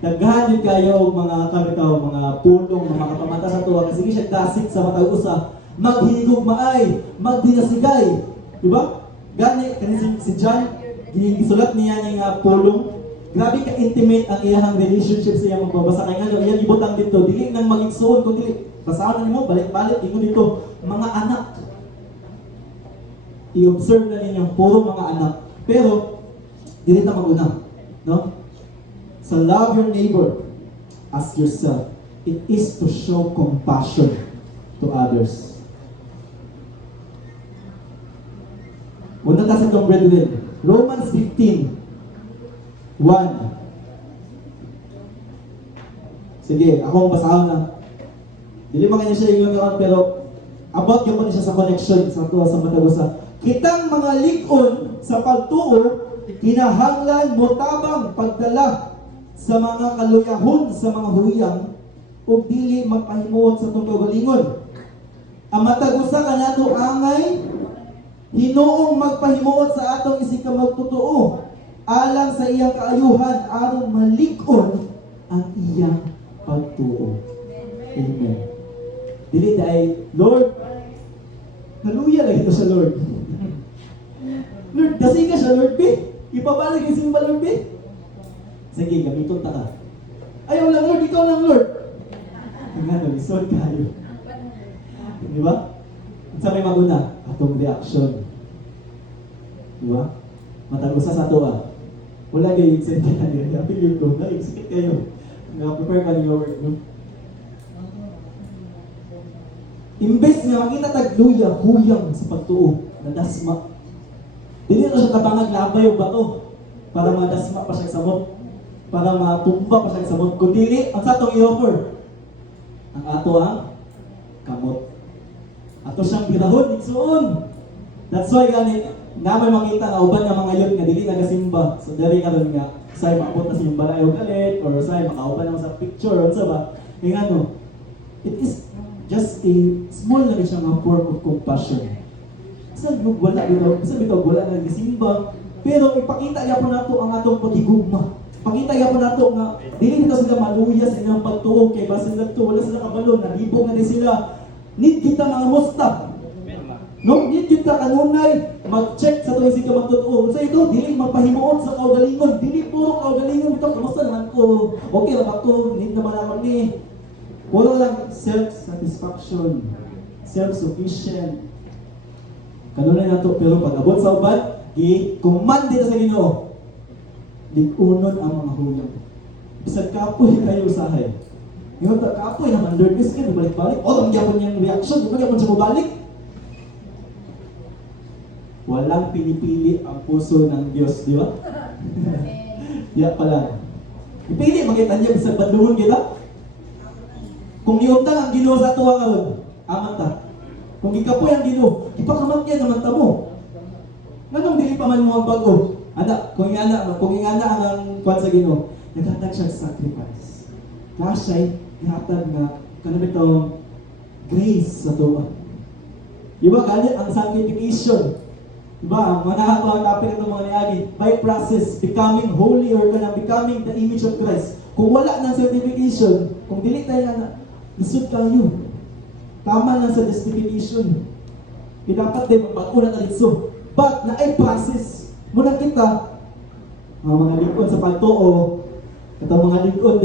Daghan din kayo mga karitaw, mga pulong, mga kapamata sa tuwa. Kasi siya dasik sa matag usa. Maghigog maay, magdinasigay. Diba? Gani, si John, gisulat niya yung pulong. Grabe ka-intimate ang iyang relationship sa iyang magbabasa. Kaya nga, iyang ibutang dito, dili nang magigsuon, kundi basahan na mo, balik-balik, ingon dito, mga anak. I-observe na ninyo, puro mga anak. Pero, dili na mag-una. No? So, love your neighbor as yourself. It is to show compassion to others. Muna ta sa itong brethren. Romans 15:1. Sige, ako ang basahan na. Dili man kanya siya yung ngayon, pero about yung siya sa connection sa tuwa sa matagusa. Kitang mga lig-on sa pagtuo, kinahanglan mo tabang pagdala sa mga kaluyahon sa mga huyang o dili magpahimuot sa itong kagalingon. Ang matagusa ka nato angay, hinuong magpahimuot sa atong isika magtotoo, alang sa iyang kaayuhan, aron malig-on ang iyang pagtuo. Amen. Dili dahil, Lord, naluya lang ito sa Lord. Lord, kasi ka siya, Lord, be. Ipabalik yung simba, Lord, be. Sige, gamiton ta ka. Ayaw lang Lord, ikaw lang Lord. Nga no, lisod kayo. Di ba? Sa may maguna, atong reaction. Di ba? Matag-usa sa ato wala kayo excited na nila. Apil ko, na-excited kayo. Nga-prepare ka niyo work, no? Imbes nga makita tagluya, huyang sa pagtuo, nadasma. Dili na siya tabangag labay o bato para madasma pa siya sa samot, para matumba pa siya sa samot. Kung dili, ang sa itong i-offer, ang ato ang kamot. Ato siyang birahon, igsuon. That's why ganit, na may makita nga uban nga mga youth nga dili nagasimba. So dari karon nga say maabot na sa yung balay o galit or say makauban naman sa picture or sa ba. Kaya ano, it is just a small na siya nga form of compassion. Sa wala bitaw wala na gisimba, pero ipakita gyapon nato ang atong paghigugma. Pakita gyapon nato nga dili nito sila maluya sa ilang pagtuo kay basin dagto wala sila kabalo, nalibo nga din sila. Need kita mga musta. No, need kita kanunay mag-check sa tuwing sika magtotoo. Sa ito, dili magpahimuon sa kaugalingon. Dili puro kaugalingon. Ito, kamusta naman ko? Okay na ba ko? Need naman ako ni. Puro lang self-satisfaction. Self-sufficient. Kanunay na ito. Pero pag abot sa uban, i-command dito sa Ginoo. Lig-unon ang mga huyang. Bisag kapoy kayo usahay. Yung kapoy naman, Lord, kasi kayo balik-balik. O, ang gyapon niyang reaction. Di ba gyapon siya mabalik? Walang pinipili ang puso ng Diyos, di ba? Diya pa lang. Ipili, makita niya, bisag badluhon kita. Kung iuntang ang Ginoo sa tuwa ka ron, aman ta. Kung ikapoy ang Ginoo, ipakamat niya naman ta mo. Nanong dili pa man mo ang bago? Ana, kung ingana ang kwan sa Ginoo, naghatag siya sacrifice. Kaya siya'y ihatag nga, kanabitong grace sa tuwa. Diba, ganit ang sanctification. Diba, ang mga ang topic ng mga niagi, by process, becoming holy or becoming the image of Christ. Kung wala ng certification, kung dili tayo na, lisod kayo. Tama lang sa justification. Dapat din mag-una na litso. But, na ay process. Muna kita, mga lingkod sa pagtuo, katong mga lingkod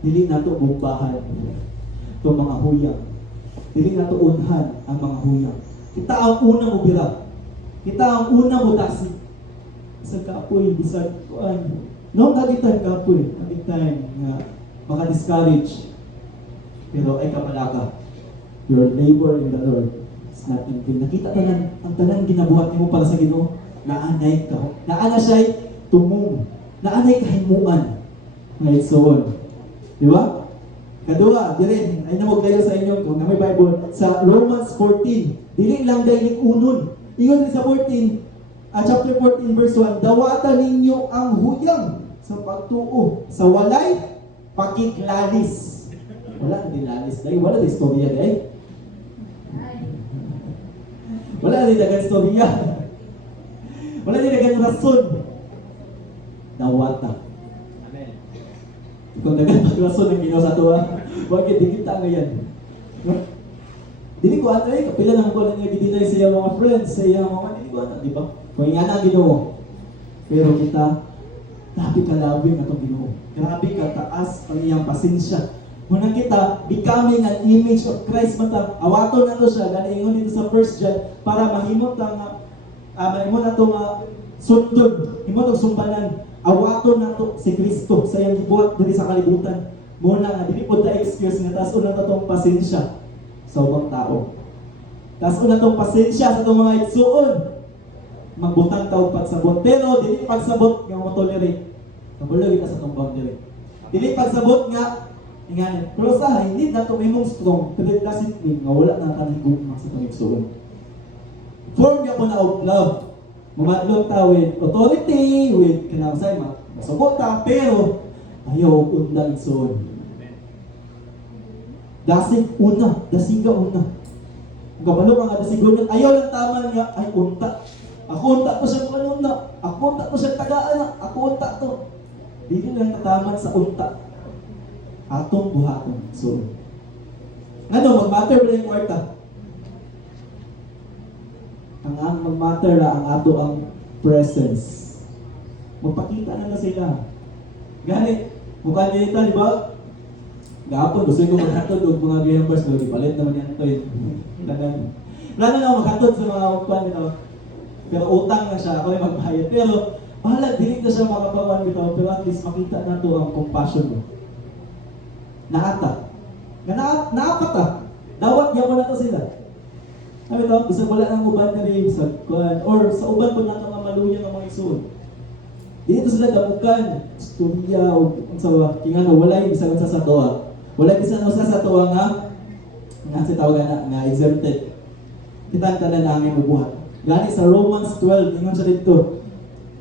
dili nato bumbahan itong mga huyang. Dili nato unhan ang mga huyang. Kita ang unang ubira. Kita ang unang mutasi. Sa kapoy, bisag kuan. No, nagitan kapoy. Nagitan nga maka-discourage. Pero ay kapalaka. Your labor in the Lord is not in vain. Nakita tanan, ang tanan ginabuhat nimo para sa Ginoo. Naanay ka. Naana siya'y tumong. Naanay kahimuan. Ngayon so di ba? Kadua, dire, ay namog kayo sa inyo kung na may Bible. Sa Romans 14, dili lang dahil unon. Iyon din sa 14, chapter 14 verse 1, dawatan ninyo ang huyang sa pagtuo, sa walay pakiklalis. Wala din lalis dahil, wala din istorya dahil. Wala din dagang istorya. Wala din dagang rason. Dawata. Amen. Kung dagang rason ng Ginoo sa tuwa, huwag kita ngayon. Dili ko ato kapila nang ko lang gidinay sa iyang mga friends, sa iyang mga dili ko ato, di ba? Kung ingana ang Ginoo. Pero kita, grabe ka labing atong Ginoo. Grabe ka taas ang iyang pasensya. Muna kita, becoming an image of Christ mata. Awaton na to siya, ganaingon dito sa 1 John, para mahimot ang mahimot na itong sundod, himot ang sumbanan. Awaton na to si Kristo sa iyang gibuhat dili sa kalibutan. Muna nga, dili po tayo excuse nga, taas una itong pasensya sa ubang tao. Taas una itong pasensya sa itong mga igsuon. Magbutang tao pagsabot. Pero, dili pagsabot nga mo-tolerate. Kabulog kita sa itong boundary. Dili pagsabot nga, inganin. Pero sa hindi na ito may mong strong, pero it doesn't mean nga wala na kanigugma sa itong igsuon. Form niya po na of love. Mamadlong tao with authority, with kinakasay, masabot ta, pero ayaw unda igsuon. Dasig una, dasiga una. Ang kabalo ka nga dasigunan, ayaw lang tama nga, ay unta. Ako unta to siya kanuna, ako unta to siya tagaan na, ako unta to. Dili lang tataman sa unta. Atong buhaton. So, ano, mag-matter ba yung kwarta? Ang mag-matter na ang ato ang presence. Magpakita na sila. Gani, mukha niya ito, di ba? Gapon, gusto ko maghatod og mga gayambers, no, ipalit naman yan ito eh. Wala na ako maghatod sa mga upuan nito. Pero utang na siya, ako yung magbayad. Pero, bahala, dilig na siya makapawan nito, pero at least makita na ito ang compassion mo. Naata. Naapat ah. Dawat niya mo na ito sila. Sabi ito, bisag wala ng uban na rin, bisag kuhan, or sa uban po na ito nga maluya ng mga isuon. Dito sila damukan, istorya, o sa kingano, wala yung bisag sa toa. Wala yung bisag sa toa nga si tawagan nga exempted. Kita ang tanan na aming ubuhat. Gani sa Romans 12, ingon siya dito,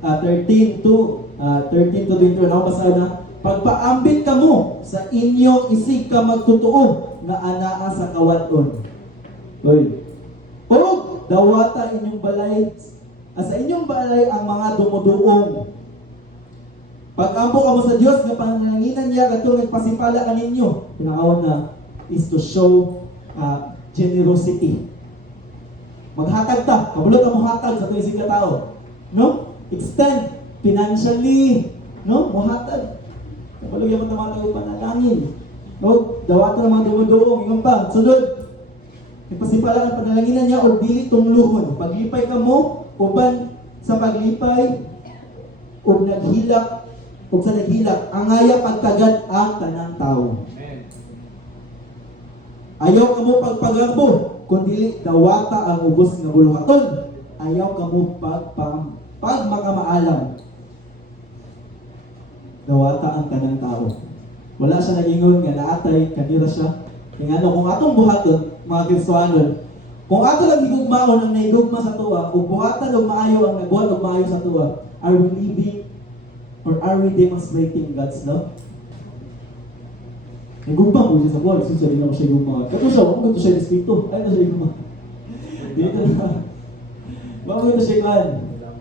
13 to 21, ako basa na, pagpaambit ka mo sa inyong isig ka magtutuo na anaa sa kawaton. Oy. O dawata inyong balay, sa inyong balay ang mga dumuduong. Pag-ampo ka mo sa Diyos na pananginan niya katong nagpasipala ka ninyo. Pinakawan na is to show generosity. Maghatag ta, kabulot ang muhatag sa tuwing sige tao. No? Extend financially, no? Muhatag. Kabulot yung mga tao panalangin. No? Dawata ng mga dumuduong. Ingon pa, sunod. Ipasipala ang panalanginan niya o dili tungluhon. Paglipay ka mo, uban sa paglipay, o naghilak, o sa naghilak, angaya pagkagad ang tanang tao. Ayaw ka mo pagpagambo, kundi dawata ang ubos nga buluhaton. Ayaw ka mo pagmakamaalam. Dawata ang tanang tao. Wala siya nagingon nga naatay, kanira siya. Kaya kung atong buhaton, mga Kristohanon, kung ato lang higugmaon ang naigugma sa tuwa, o buhatan o maayo ang nagbuhat o maayo sa tuwa, are we living or are we demonstrating God's love? Nagugma ko siya sa buwan, siya rin ako siya higugma. Kato siya, huwag ito siya espiritu. Ay, ito siya higugma. Dito na. Huwag ito siya higugma.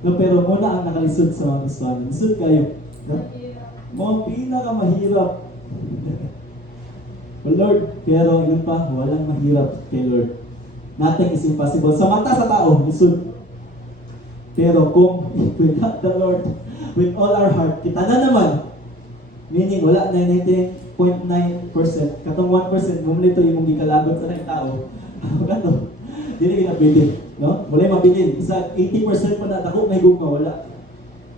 No, pero muna ang nakalisod sa mga Kristohanon. Lisod kayo. No? Mga pinakamahirap. Well, Lord, pero yun pa, walang mahirap kay Lord. Nothing is impossible. Sa mata sa tao, lisod. Pero kung we love the Lord with all our heart, kita na naman. Meaning, wala na 99.9%. Katong 1%, mong nito yung mong gikalagot sa ng tao. Kato, hindi na pinabili. No? Wala yung mabilin. Isa 80% pa na ako, may gugma, wala.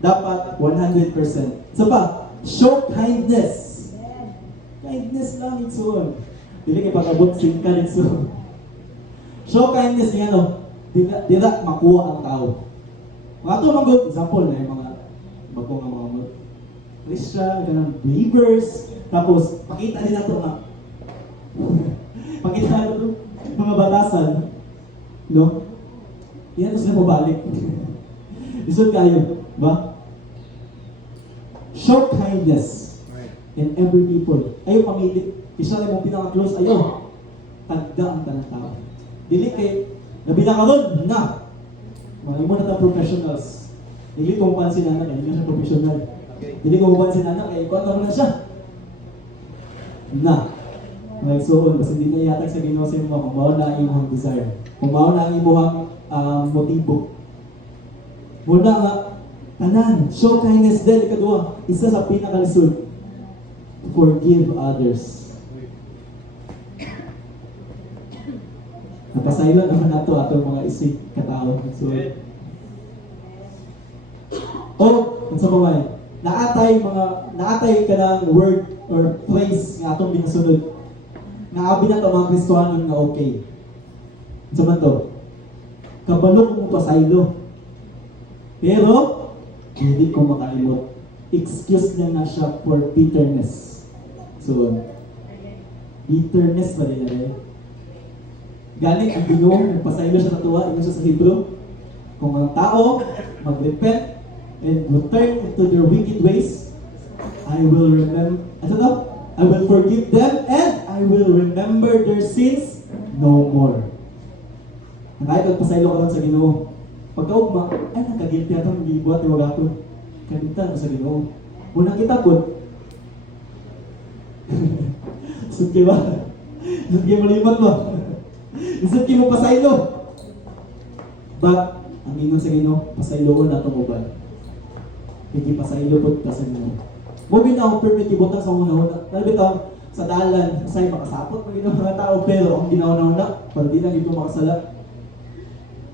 Dapat 100%. So pa, show kindness. Kindness lang itsoon. Dili kay pagabot sing ka itsoon. Show kindness niya no. Dila makuha ang tao. Mga ito mga good example na yung mga bago nga mga Christian, ganang believers. Tapos pakita din nato nga. Pakita nato mga batasan. No? Yan ito sila pabalik. Isod kayo. Ba? Show kindness in every people. Ayaw pamilit. Isa rin mong pinaka-close. Ayaw. Tagda ang tanang tao. Dili kay nabila ka ron na. Mga imo na ta professionals. Dili kong pansin na kay hindi siya professional. Dili kong pansin na kay kuha na siya. Na. Like so, kasi hindi na yatag sa Ginoo sa imo kung mao na ang imong desire. Kung mao na ang imong motibo. Muna nga tanan, show kindness din ikadua. Isa sa pinakalisod. Forgive others. Napasaylo naman nato atong mga isig katao. So, sa pamay, naatay ka ng word or phrase nga atong binasunod. Naabi na to mga Kristohanon nga okay. Sa man to, kabalok mo pasaylo. Pero, hindi ko makalimot. Excuse niya na siya for bitterness. So, bitterness ba din na galing ang Ginoo, nagpasaylo siya natuwa, ino siya sa Hebrew. Kung ang tao mag-repent and return into their wicked ways, I will forgive them and I will remember their sins no more. Kahit magpasaylo ka lang sa Ginoo, pagkaugma, ay nakagilty atong gibuhat yung wala ko. Kanita sa Ginoo. Unang kita po, Suki ba? Suki mo limat mo. Suki mo pasaylo. But, ang ingon sa Ginoo, pasayloon na itong uban. Hindi pasaylo po ka sa Ginoo. Mo ginaw permit ibutang sa una-una. Dahil bitaw sa dalan, say makasapot mo ginaw mga tao pero ang ginaw-na para di lang ito makasala.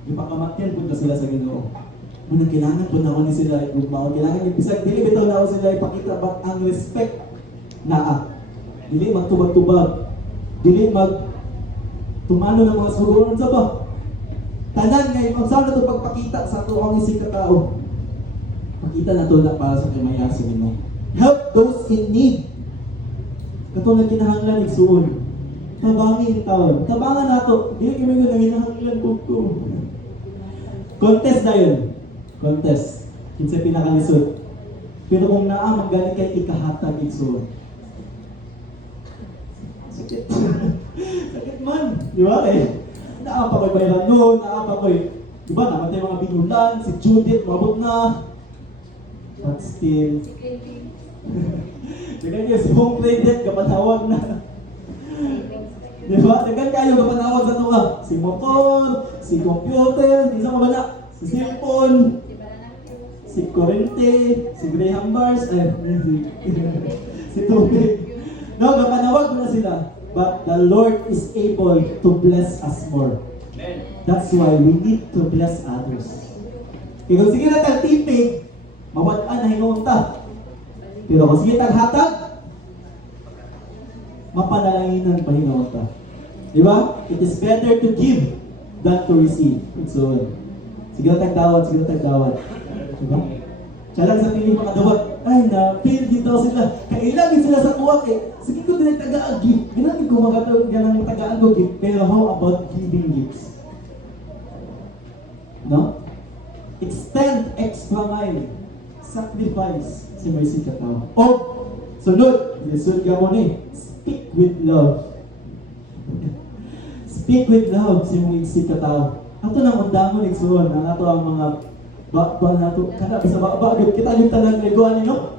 Ipakamatyan punta sila sa Ginoo. Muna kailangan po na ni sila igugmao. Kailangan ibisag dili bitaw na sila ipakita ba ang respect naa. Dili magtubag-tubag. Dili mag tumano ng mga suguron sa ba. Tanan ngayon, ang saan na ito pagpakita sa ito ang isig ka tao. Pakita na ito na para sa kamayasin mo. Help those in need. Katulad kinahanglan igsuon. Tabangin taon. Tabangan nato. Dili kami nga nanginahanglan ko. Contest na yun. Contest. Kinsa pinakalisod. Pero kung naamang galing kay ikahatag igsuon. Sakit. Sakit man. Di ba eh? Naapa ko'y bayaran noon. Naapa ko'y, di ba, namatay mga binulan. Si Judith, mabot na. But still. Dagan kayo, si home plated, kapanawag na. Di ba? Dagan kayo, kapanawag sa tuwa. Si motor, si computer, isa pa ba na? Si cellphone, si kurente, si Graham bars, si tubig. No, kapanawag mo na sila. But the Lord is able to bless us more. That's why we need to bless others. Kaya kung sige na tagtipig, mawad-an na hinunta. Pero kung sige taghatag, mapanalanginan pa hinunta. Diba? It is better to give than to receive. So, sige na tagdawat, sige na tagdawat. Diba? Siya sa piling makadawat, ay na-feel dito sila. Kailangan sila sa kuwak eh. Sige ko din taga-give. Ginagin ko mga ganang tagaan ko gift. Pero how about giving gifts? No? Extend extra mile. Sacrifice si Mercy Katao. O, sunod. Lisod ka mo ni. Speak with love. Speak with love si Mercy Katao. Ato nang undamon igsuon. Ang ato ang mga bakba na ito. Kada, sa bakba yun. Kita yung talang leguan ninyo.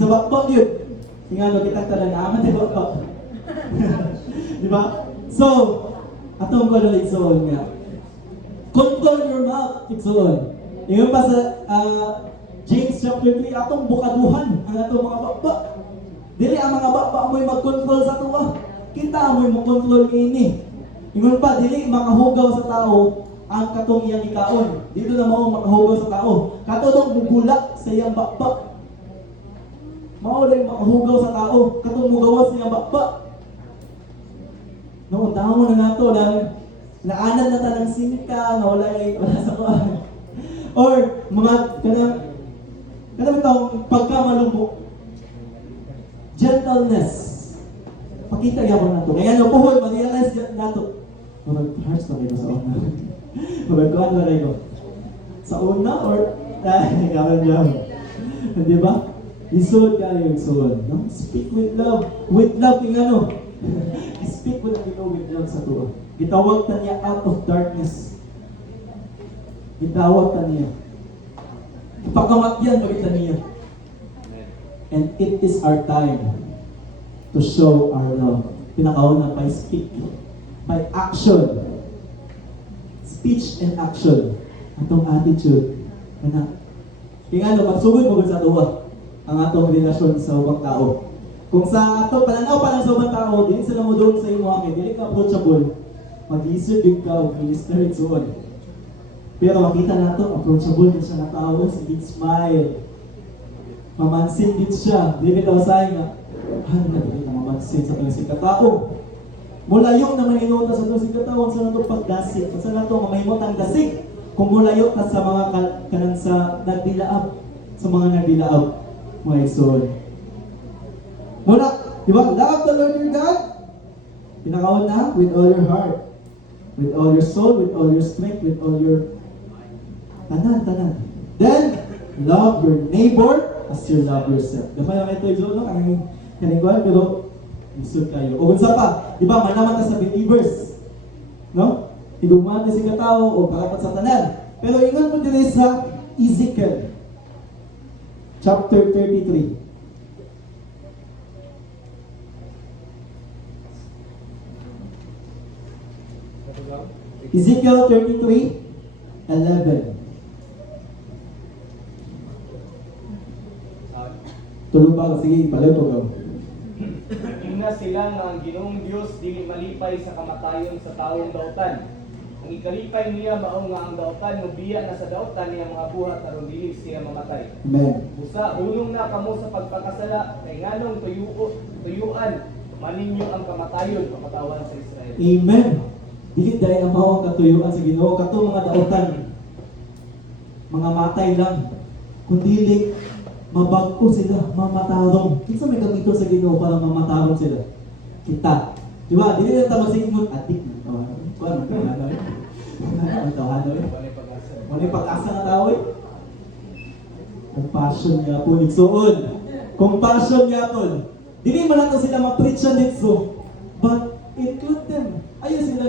Sa bakba yun. Tingnan kita talang aman na bakba. Diba? So, atong ko na igsuon nga. Control your mouth, igsuon. Ingon pa sa James chapter 3, atong bukaduhan ang atong mga bakba. Dili ang mga bakba mo'y mag-control sa tuwa. Kita mo'y mag-control ini. Ingon pa, dili makahugaw sa tao ang katong iyang ikaon. Dito na mao makahugaw sa tao. Katong bugula sa iyang bakba. Mao day makahugaw sa tao. Katong mugawas sa iyang bakba. No, tao na nato dahil naanad na tanang simika nga wala sa kuan. Or mga kanang taong pagkamalumbo. Gentleness. Pakita gyapon nato. Kaya no puhol ma-realize nato. Murag hearts na kayo sa una. Murag kuan na kayo. Sa una or karon jam. Di ba? Isod kayo isod, no? Speak with love. With love yung ano. Speak with love sa tuwa. Gitawag ta niya out of darkness. Gitawag ta niya. Ipakamatyan magita niya. And it is our time to show our love. Pinakauna by speak. By action. Speech and action. Atong attitude. Anak. Kaya nga, magsugod mo sa tuwa ang atong relasyon sa ubang tao. Kung sa ato, pananaw pa lang sa ubang tao, dili sila mo doon sa imo akin, dili ka approachable, mag-isip yung ka o minister itsuon. Pero makita nato, approachable din siya na tao, si big smile. Mamansin din siya, dili ka usahay nga, na dili ka mamansin sa tulisig katao. Mulayo na mahinuta sa tulisig katao, sa nato pagdasig, sa nato mamahimot ang dasig, kung mulayo ka sa mga kanang sa nagdilaab, sa mga nagdilaab, mga igsoon. Muna, di ba? Love the Lord your God. Pinakaon na, with all your heart, with all your soul, with all your strength, with all your tanan. Then, love your neighbor as you love yourself. Di ba yung ito igsoon, no? Kaniguan, pero isod kayo. O kung sa pa, di ba, manaman ka sa believers. No? Higugmate si katao o karapat sa tanan. Pero ingon mo din sa Ezekiel chapter 33. Ezekiel 33:11. Tulog pa ako, sige, palayo ko. Ingna sila nga ang Ginoong Dios dili malipay sa kamatayon sa taong dautan. Ang ikalipay niya mao nga ang dautan no biya na sa dautan niya mga buhat aron dili siya mamatay. Amen. Busa hulong na kamo sa pagpakasala kay nganong tuyuan maninyo ang kamatayon pamatawan sa Israel. Amen. Dili dahil ang mawang katuyuan sa Ginoo kato mga dautan. Mga matay lang. Kundi mabagko sila, mamatarong. Kinsa may gamito sa Ginoo para mamatarong sila? Kita. Di ba? Dili lang tama singon adik. Kuan man ka ano? Ano tawhan ano? Walay pag-asa. Walay pag-asa na tao eh. Compassion niya po nigsuon. Compassion niya po. Dili man nato sila ma-preach dito. But include them. Ayaw sila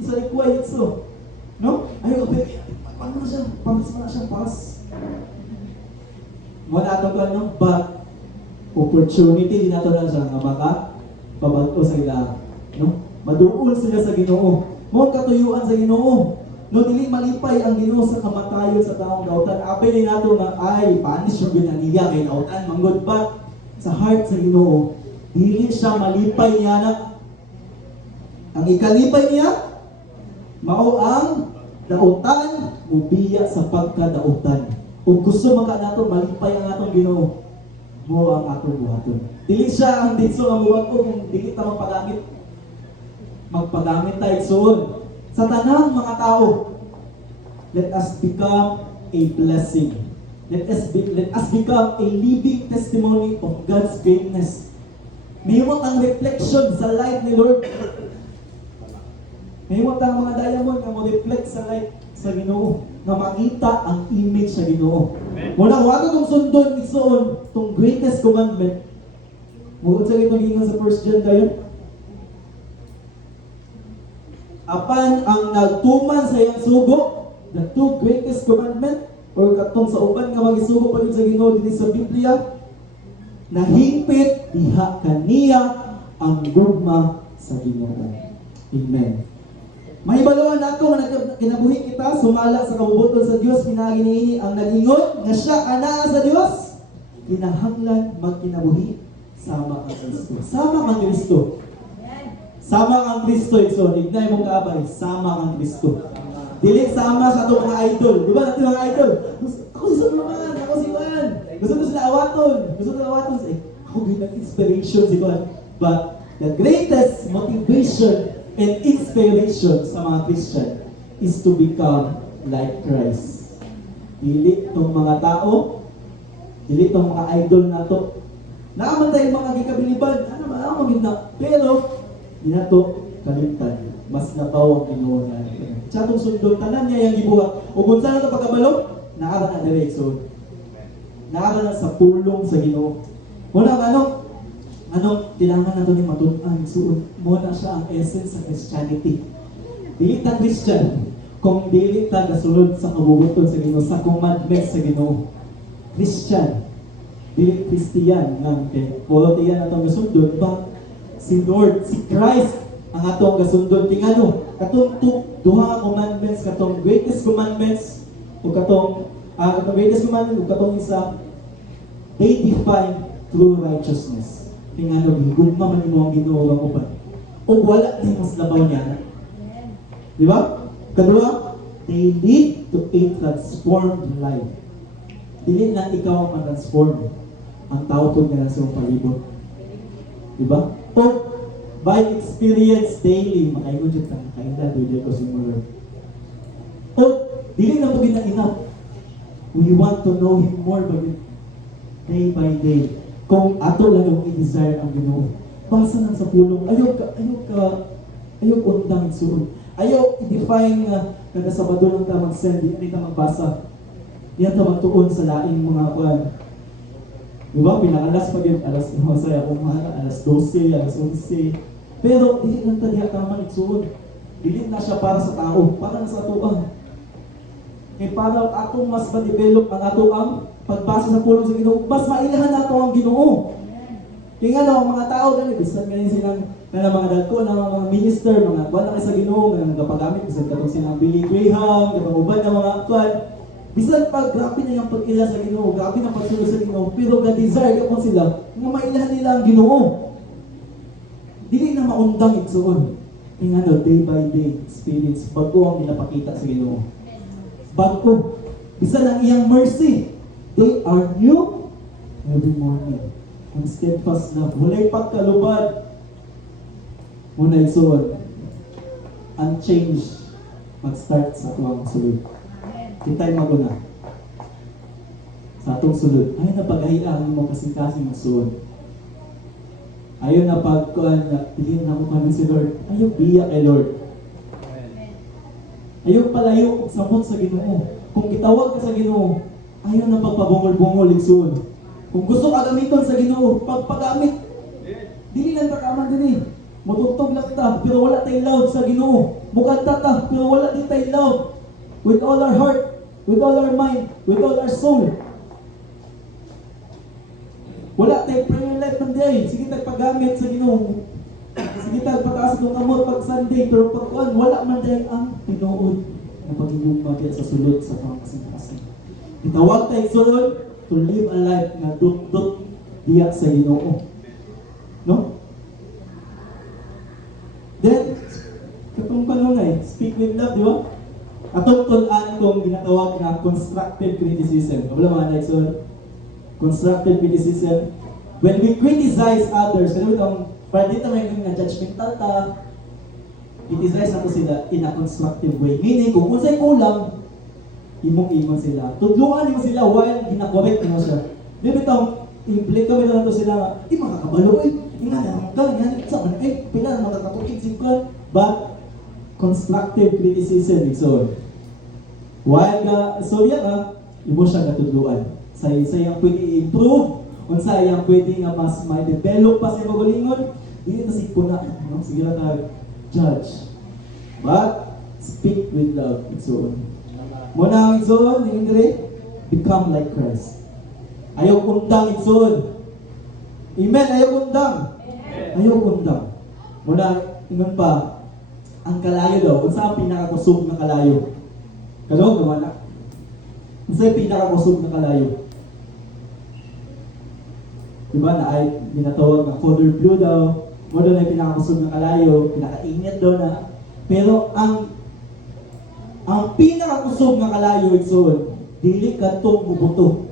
isa quiet so. No? Ayaw ko paano na siya? Paras na siya, paras. Wala ito ko ano, but opportunity din nato lang siya nga baka pabato sa ila. No? Maduol sila sa Ginoo. Mo katuyuan sa Ginoo. No dili malipay ang Ginoo sa kamatayon sa taong dautan. Apil ni nato nga ay panis yung binaniya kay dautan manggod ba sa heart sa Ginoo. Dili siya malipay niya na. Ang ikalipay niya mao ang dautan mubiya sa pagkadautan. Kung gusto maka nato malipay ang atong Ginoo, mo ang atong buhaton. Dili siya ang ditso nga buhat ko kung dili ta magpagamit tayo soon. Sa tanang mga tao, let us become a blessing. Let us become a living testimony of God's greatness. Mayroon ang reflection sa light ni Lord. Mayroon ang mga diamond na mo-reflect sa light sa Ginoo, na makita ang image sa Ginoo. Muna, wag kong sundon isuon tong greatest commandment. Mugod sa itong gingon sa 1 John kayo. Apan ang nagtuman sa iyang sugo, the two greatest commandment, or katong sa uban nga magisugo pa rin sa Ginoo dinhi sa Biblia, nahingpit diha kaniya ang gugma sa Ginoo. Amen. Mahibaluan nato nga kinabuhi kita sumala sa kabubuton sa Dios pinaagi niini ang nagingon nga siya anaa sa Dios kinahanglan magkinabuhi sama ang Kristo. Sama ang Kristo. Sama ang Kristo igsoon. Ignay mong kaabay, sama ang Kristo. Dili sama sa atong mga idol. Di ba natin mga idol? Ako si Superman, ako si Juan. Gusto ko sila awaton. Gusto ko awaton. Ako din ang inspiration si Juan. But the greatest motivation and inspiration sa mga Christian is to become like Christ. Dili tong mga tao, dili tong mga idol nato. Naaman tayong mga gikabiliban, ano man na. Pero di nato kalimtan. Mas nabaw ang Ginoo na. Sa atong sundon tanan niya yang gibuhat. Ug unsa na to pagkabalo? Naara na direksyon. Naara na sa pulong sa Ginoo. Muna anong kailangan nato ni matun-an suon mo na siya ang essence sa Christianity. Dili ta Christian kung dili ta gasulod sa kabubuton sa Ginoo, sa commandments sa Ginoo. Christian, dili Christian nga kay puro tiyan atong gasundon ba si Lord, si Christ ang atong gasundon tingano. Katong duha commandments, katong greatest commandments o katong greatest commandment o katong isa, they define true righteousness. Tingano gigugma man mo ang Ginoo ang uban. O wala din mas labaw niya. Di ba? Kadua, they lead to a transformed life. Dili na ikaw ang transform ang tao kung nga sa palibot. Di ba? O by experience daily, makaingon dyan ka, kainda, doon ko similar. O, dili na po enough. We want to know Him more day by day. Kung ato lang yung i-desire ang Ginoo. Basa lang sa pulong. Ayaw undang suon. Ayaw i-define nga kada Sabado lang ta mag-send, di ta magbasa. Di ta magtuon sa laing mga kuan. Diba? Pinakalas pa din, masaya kung alas 12, alas 11. Pero, dili lang ta diha tama nagsuod. Dili na siya para sa tao, para na sa atuan. Eh, para atong mas ma-develop ang ato ang pagbasa sa pulong sa Ginoo, mas mailahan nato ang Ginoo. Kaya nga ang mga tao dali, bisan ganyan silang na mga dagko, na mga minister, mga kuwan na sa Ginoo, nga nagapagamit, bisan katong silang Billy Graham, katong uban na mga kuwan. Bisan pag grabe na yung pag-ila sa Ginoo, grabe na pagsulod sa Ginoo, pero ga-desire ka sila nga mailahan nila ang Ginoo. Dili na maundang igsuon. Yung day by day experience, bago ang pinapakita sa Ginoo. Bago. Bisan ang iyang mercy, they are new every morning. Ang steadfast love, walay pagkalubad. Muna igsuon, unchanged, mag-start sa tuwang sulod. Kita'y maguna. Sa atong sulod, ayaw na pag-ahiyaan mo kasing-kasing magsuon. Ayaw na pagkuhan na, piliin na mo kami si Lord. Ayaw biya kay Lord. Ayaw palayo samot sa Ginoo. Kung kitawag ka sa Ginoo, ayaw na pagpabungol-bungol igsuon. Kung gusto ka gamiton sa Ginoo, pagpagamit. Dili lang takaman din eh. Matugtog lang ta, pero wala tayong love sa Ginoo. Mukanta ta, pero wala din tayong love. With all our heart, with all our mind, with all our soul. Wala tayong prayer life ng day. Sige tayo paggamit sa Ginoo. Sige tayo pataas ng kamot pag Sunday, pero pagkuhan, wala man din ang tinuod na pagigugma sa sulod sa pangkasing-kasing. Itawag tayo sulod to live a life na dut-dut diya sa Ginoo. No? Then, katong panunay, speak with love, di ba? Atong tulaan kong ginatawag na constructive criticism. Wala mga nagsol? Constructive criticism. When we criticize others, kasi itong, para dito may nga judgmental ta, criticize nato sila in a constructive way. Meaning, kung unsay kulang, imong-imong sila. Tudluan mo sila while ginakorek mo siya. Di ba itong, i-blame kami na ito sila, di makakabalo eh. Nga na, nga sa man, pila na makakatukig singkon. But, constructive criticism, so, while istorya ka, imo siya natudluan. Sa iyang pwede i-improve, kung sa iyang pwede nga mas may develop pa sa iyong magalingon, hindi na sigpo na, no? Sige na tayo, judge. But, speak with love, igsoon. Muna ang igsoon, become like Christ. Ayaw kundang igsoon. Amen, ayaw kundang. Ayaw kundang. Muna, ingon pa, ang kalayo daw, kung saan pinakakusog na kalayo? Kalong naman na. Kung saan pinakakusog na kalayo? Diba na ay binatawag na color blue daw, mo daw na pinakakusog na kalayo, pinakainit daw na. Pero ang pinakakusog na kalayo, igsoon, dili kadtong mubuto.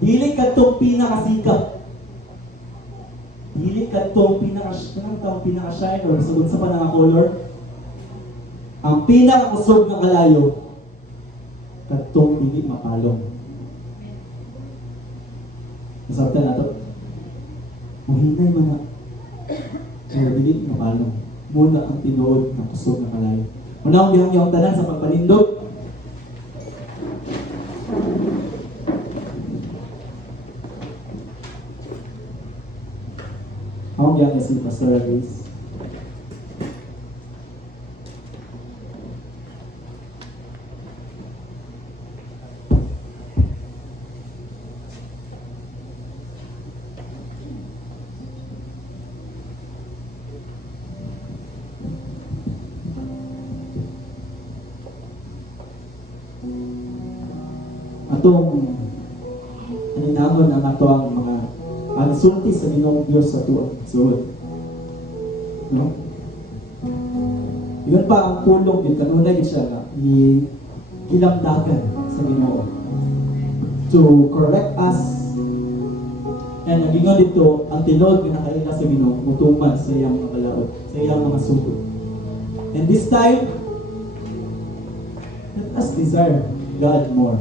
Dili kadtong pinakasikap. Dili kadtong pinaka-shine or sagot sa pananga-color. Ang pinakakusog na kalayo, kadtong dili mapalong. Nasabta na ito. Muhinay man na. Pero dili mapalong. Muna ang tinuod na kusog na kalayo. Muna ang gihang tanan sa pagpanindog. Ang gihang si Pastor Grace. Atong aninahon ang ato ang mga ansulti sa Ginoong Diyos sa tuwa. So, no? Yun pa ang pulong yun, kanunay siya na ilamdagan sa Ginoo to correct us. And nagingon dito, ang tinod na nakaila sa Ginoo, mutuman sa iyang mga balaod, sa iyang mga sugod. And this time, let us desire God more.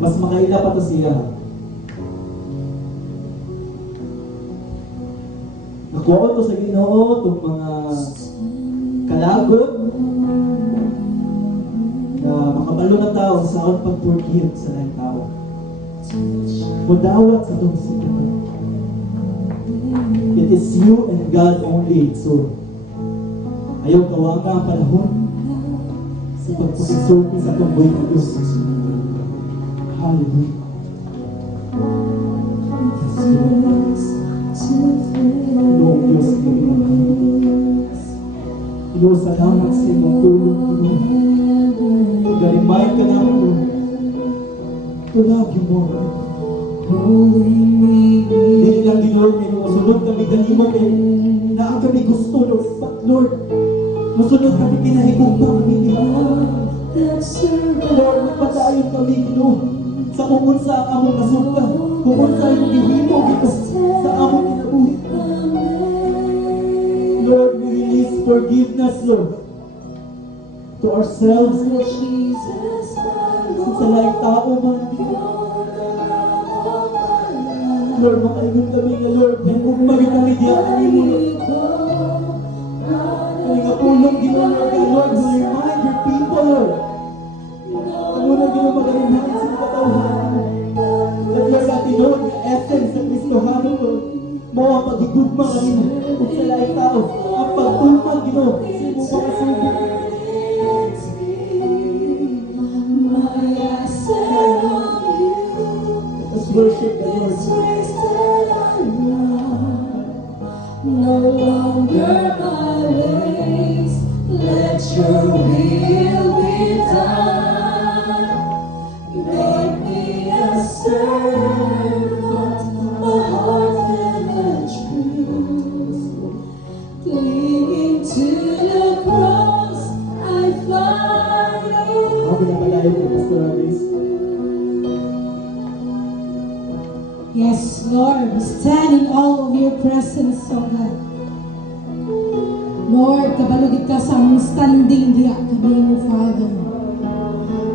Mas makaila pa to siya. Nakuha to sa Ginoo itong mga kalagod na makabalo na tao sa akong pag-forgive sa lahat tao. Mudawat sa itong sikatan. It is you and God only. So, ayaw kawa nga ang panahon sa pagpukisulti sa itong buhay na Diyos. Hallelujah. Lord Diyos, Ginoo, salamat sa iyong tulong, Ginoo. to love you more. Holding me Dili lang Ginoo kay musunod kami ganimo kay naa kami gusto Lord. But Lord, musunod kami kinahigugma kami that surrounds Lord, magpadayon kami Ginoo sa kung sa among nasugka, kung sa imong gihimo Ginoo sa among kinabuhi. Lord, we release forgiveness, Lord, to ourselves, Lord. Jesus, Sa laing tao man, Lord, makaingon kami nga, Lord, kaya kung kami diya kanimo, Lord. Kaya nga pulong Ginoo, Lord, kaya Lord, will remind your people, Lord. Ano na Ginoo mag-remind sa katawhan. That Lord, natin, Lord, yung essence sa Kristohano, Lord. Mo ang paghigugma kanimo kung sa laing tao. Ang pagtulman, Ginoo, sa imong mga sugo. Let's worship the Lord. No longer my ways, let your will be done. Make me a servant, my heart and the truth. Clinging to the cross, I find Ako pinapalayo kay Pastor Aris. Yes, Lord, we stand in all of your presence, oh God. Lord, kabalugit ka sa among standing diha kanimo, Father.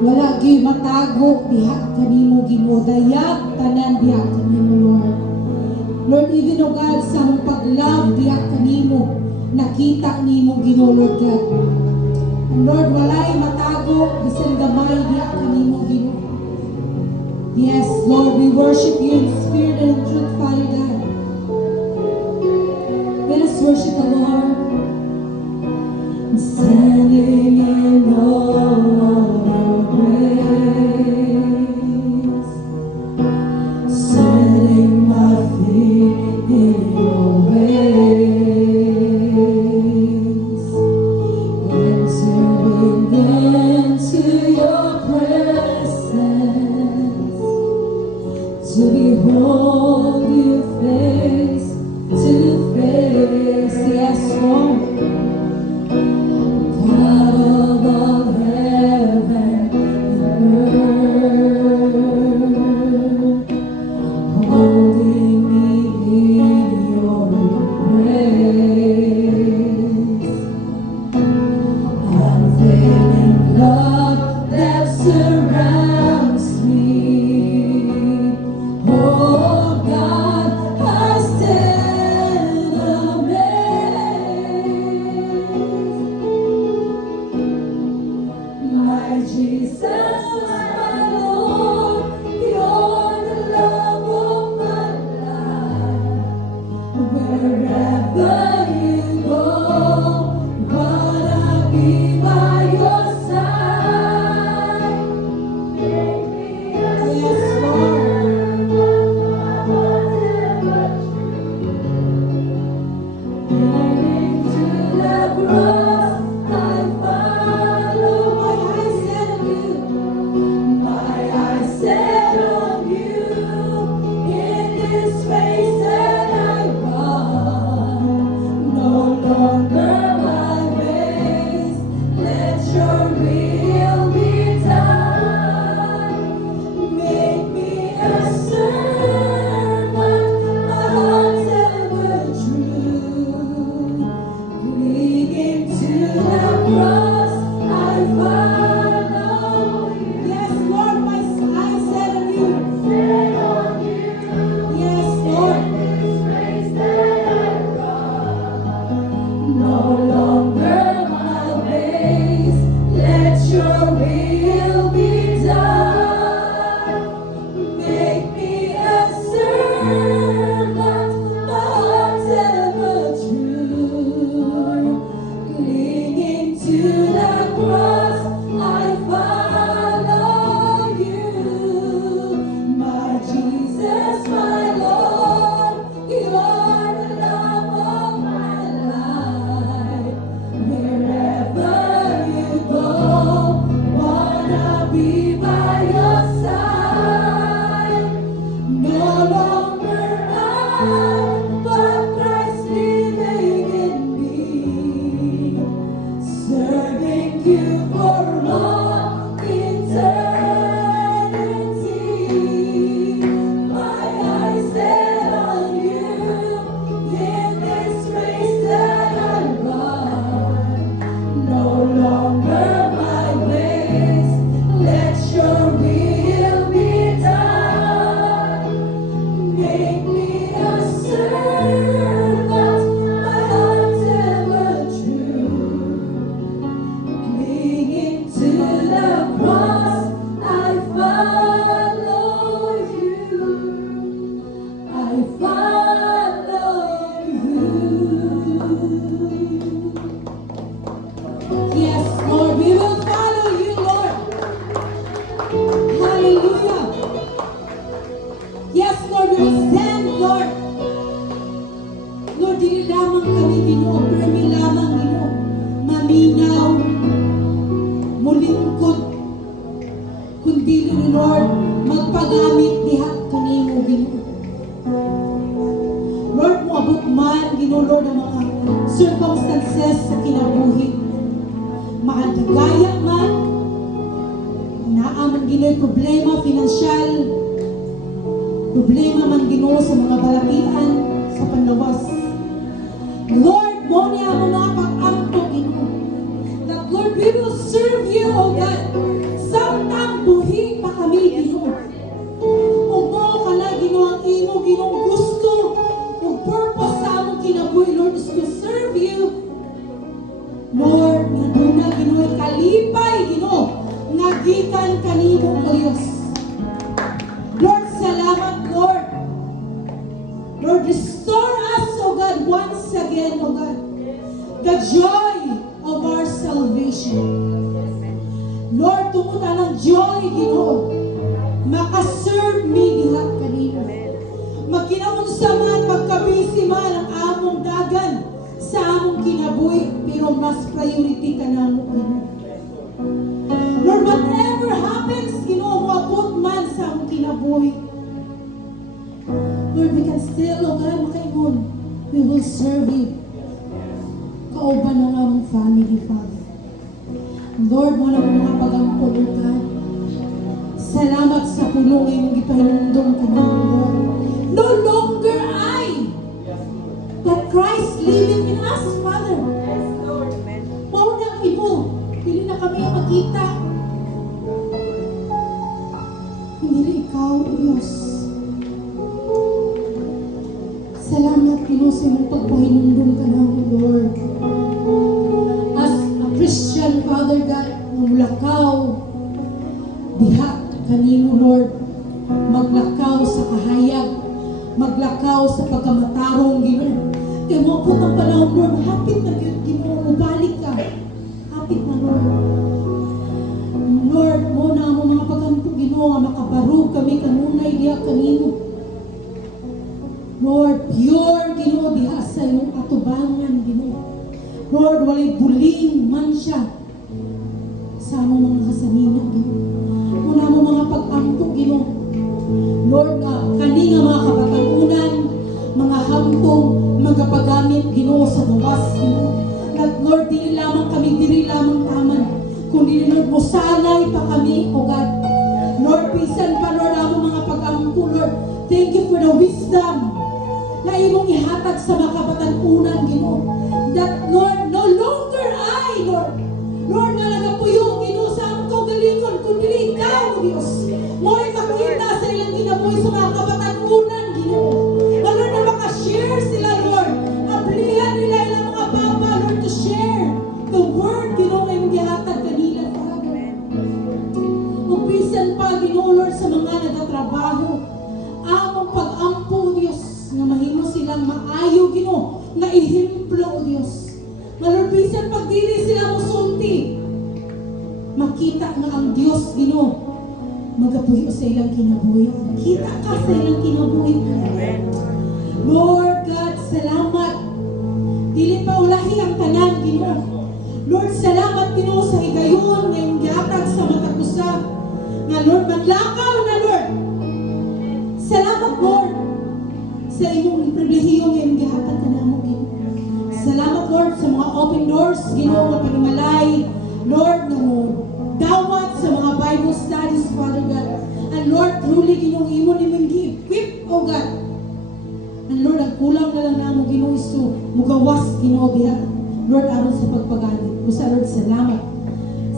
Wala gyud matago diha kanimo, Ginoo. Dayag tanan diha kanimo, Lord. Lord, even oh God, sa among pag-love diha kanimo, nakita nimo, Ginoo, Lord God. And Lord, walay matago bisan gamay diha kanimo, Ginoo. Yes, Lord, we worship you in spirit and in truth, Father God. Let us worship the Lord. Standing in all your grace, setting my feet in your ways, entering into your presence, to behold you face to face. Yes, Lord. God of all heaven and earth, holding me in your embrace, unfailing love that surrounds me. Oh, God, I stand amazed. Lord, ang mga circumstances sa kinabuhi. Maandagaya man, naaman Ginoo'y problema, financial, problema man Ginoo sa mga balakian, sa panlawas. Lord, mo niya mo mga pag-ampo, Ginoo. That Lord, we will serve you, O God. Samtang buhi pa kami, Ginoo. O mo ka na, Ginoo, ang imo, Ginoo, gusto, o purpose sa among kinabuhi, Lord, is to serve you. Lord, nga doon na, Ginoo, kalipay, Ginoo, nga gikan kanimo, O Diyos. Lord, salamat, Lord. Lord, restore us, O God, once again, O God, the joy of our salvation. Lord, tungkol ng joy, Ginoo, makaserve me diha kanimo. Magkinaunsa man, magkabisi man ang among dagan sa among kinabuhi, pero mas priority ka na mo, Ginoo. Lord, whatever happens, Ginoo, moabot man sa among kinabuhi, Lord, we can still, O God, makaingon, we will serve you. Kauban ng among family, Father. Lord, mo na mga pagampo, Lord God. Salamat sa pulong ngayong ipahinundong ka na, Lord. No longer I, but Christ living in us, Father. Mauna ang imo, hindi na kami makita. Hindi ikaw, Diyos. Salamat, Ginoo, sa imong pagpahinundong ka na, Lord. As a Christian, Father God, mulakaw, diha kanimo, Lord, maglakaw sa kahayag, maglakaw sa pagkamatarong, Ginoo. Kaya mo po ang panahon, Lord, hapit na, Ginoo, mabalik ka. Hapit na, Lord. Lord, mo na mo mga pagampo, Ginoo, makabarug kami kanunay diha kanimo. Lord, pure, Ginoo, diha sa iyong atubangan, Ginoo. Lord, walay buling man siya sa among mga kasanina, Ginoo. Muna mo mga pag-ampo, Ginoo. Lord, kani nga mga kabatanunan, mga hamtong, magapagamit, Ginoo, sa gawas, Ginoo. That, Lord, dili lamang kami, dili lamang taman, kundi, Lord, musanay pa kami, O God. Lord, pisan pa, Lord, among mga pag-ampo, Lord. Thank you for the wisdom na imong ihatag sa mga kabatanunan, Ginoo. That, Lord, no longer I, Lord. Lord, nga nagapuyo, Ginoo, sa among kaugalingon, kundi ikaw, Diyos. Mo'y makita sa ilang kinabuhi sa mga kabatanunan, Ginoo. Lord, na makashare sila, Lord. Aplihan nila ilang mga papa, Lord, to share the word, Ginoo, ngayong gihatag kanila, Father. Upisan pa, Ginoo, Lord, sa mga nagatrabaho. Among pag-ampo, Diyos, nga mahimo silang maayo, Ginoo, nga ihimplo, O Diyos. Lord, bisan pag dili sila musulti, makita nga ang Diyos, Ginoo, magapuyo sa ilang kinabuhi. Kita ka sa ilang kinabuhi. Lord God, salamat. Dili pa ulahi ang tanan, Ginoo. Lord, salamat, Ginoo, sa higayon ngayong gihatag sa matakusa. Nga, Lord, maglakaw na, Lord. Salamat, Lord, sa inyong pribilehiyo ngayong gihatag ka namin, Ginoo. Salamat, Lord, sa mga open doors, Ginoo, nga panimalay, Lord, na mo dawat sa mga Bible studies, Father God. And Lord, truly, Ginoo, imo nimong gi-equip, O God. And Lord, ang kulang na lang namo, Ginoo, iso mugawas, Ginoo, biha. Lord, aron sa pagpaganit. Usa, Lord, salamat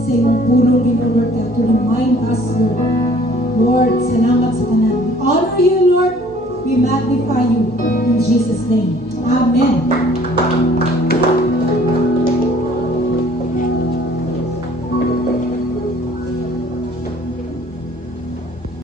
sa imong pulong, Ginoo, Lord, to remind us, Lord. Lord, salamat sa tanan. We honor you, Lord. We magnify you in Jesus' name. Amen.